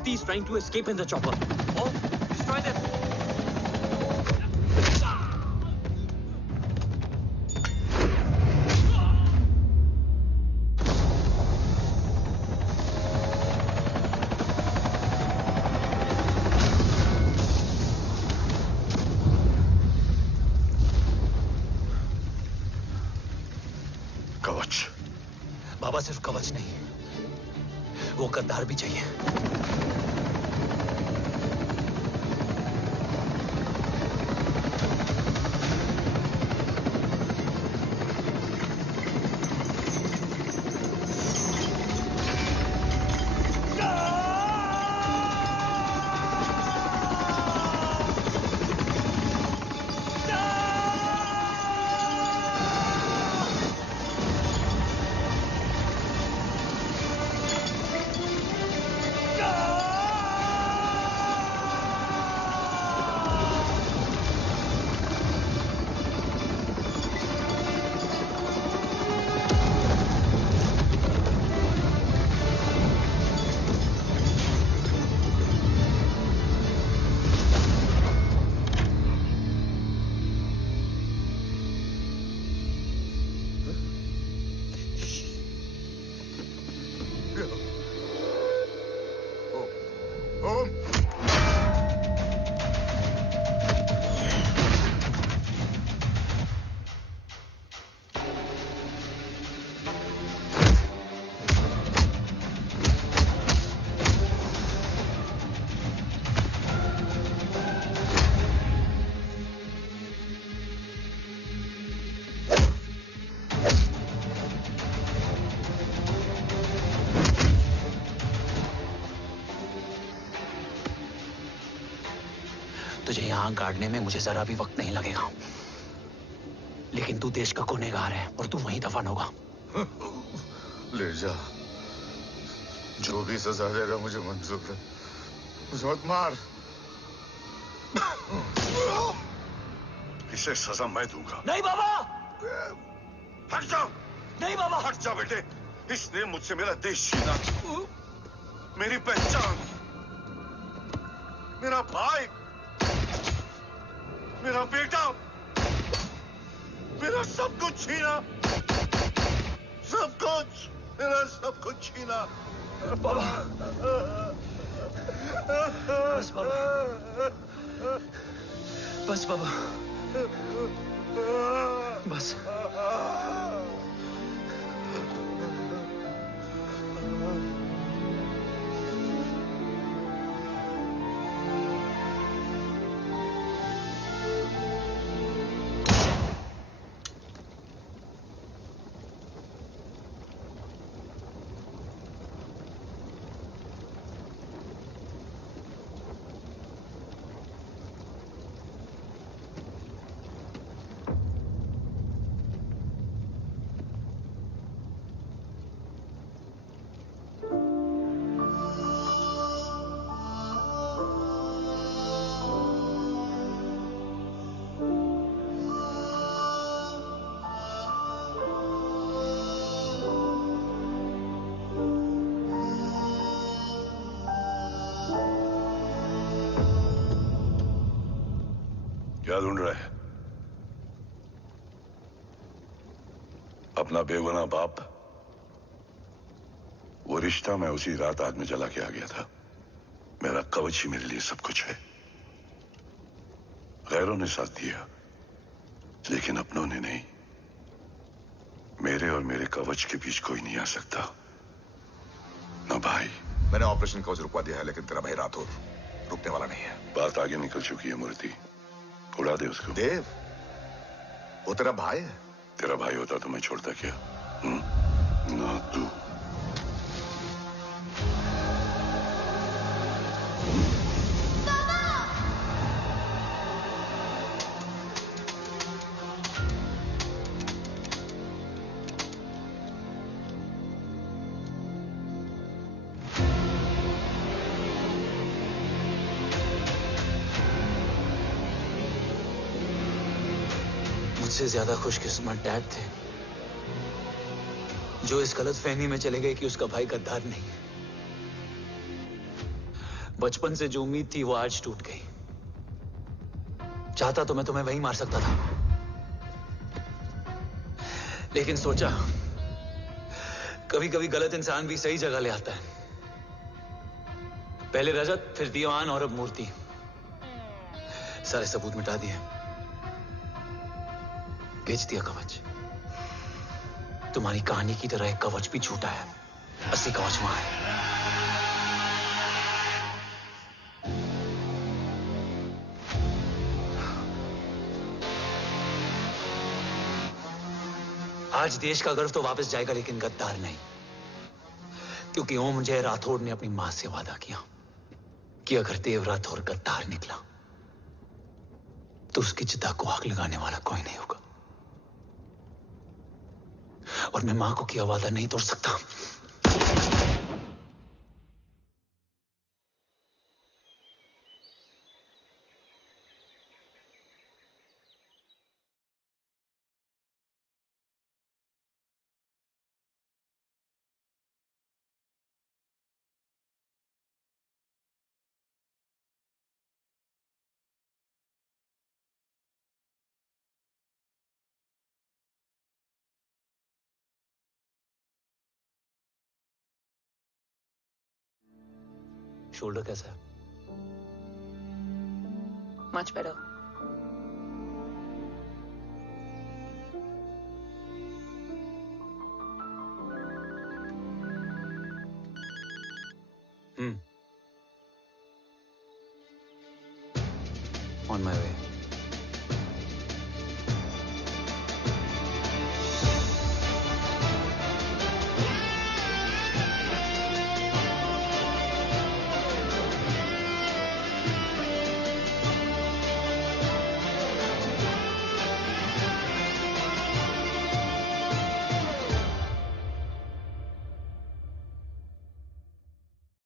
Shakti is trying to escape in the chopper. Oh, destroy them. कवच। बाबा सिर्फ कवच नहीं, वो गद्दार भी चाहिए। तुझे यहां गाड़ने में मुझे जरा भी वक्त नहीं लगेगा, लेकिन तू देश का गुनहगार है और तू वहीं दफन होगा। ले जा, जो भी सजा देगा मुझे मंजूर है, मुझे मत मार। इसे सजा मैं दूंगा। नहीं बाबा, हट जाओ। नहीं बाबा, हट जा बेटे। इसने मुझसे मेरा देश छीना, मेरी पहचान, मेरा भाई, मेरा बेटा, मेरा सब कुछ छीना, सब कुछ, मेरा सब कुछ छीना। बाबा, बस बाबा, बस बाबा, बस। क्या ढूंढ रहा है? अपना बेगुनाह बाप। वो रिश्ता मैं उसी रात आग में जला के आ गया था। मेरा कवच ही मेरे लिए सब कुछ है। गैरों ने साथ दिया, लेकिन अपनों ने नहीं। मेरे और मेरे कवच के बीच कोई नहीं आ सकता। ना भाई। मैंने ऑपरेशन कवच रुकवा दिया है, लेकिन तेरा भाई राठौर रुकने वाला नहीं है। बात आगे निकल चुकी है मूर्ति। उड़ा दे उसको। देव, वो तेरा भाई है। तेरा भाई होता तो मैं छोड़ता क्या? ना तू। मुझसे ज्यादा खुशकिस्मत डैड थे, जो इस गलतफहमी में चले गए कि उसका भाई गद्दार नहीं है। बचपन से जो उम्मीद थी वो आज टूट गई। चाहता तो मैं तुम्हें वहीं मार सकता था, लेकिन सोचा कभी कभी गलत इंसान भी सही जगह ले आता है। पहले रजत, फिर दीवान और अब मूर्ति। सारे सबूत मिटा दिए, बेच दिया कवच। तुम्हारी कहानी की तरह एक कवच भी छूटा है, असली कवच वहां है। आज देश का गर्व तो वापस जाएगा, लेकिन गद्दार नहीं, क्योंकि ओम जय राठौड़ ने अपनी मां से वादा किया कि अगर देव राठौड़ गद्दार निकला तो उसकी चिता को आग लगाने वाला कोई नहीं होगा। और मैं मां को किया वादा नहीं तोड़ सकता। शोल्डर कैसा है? Much better. On my way.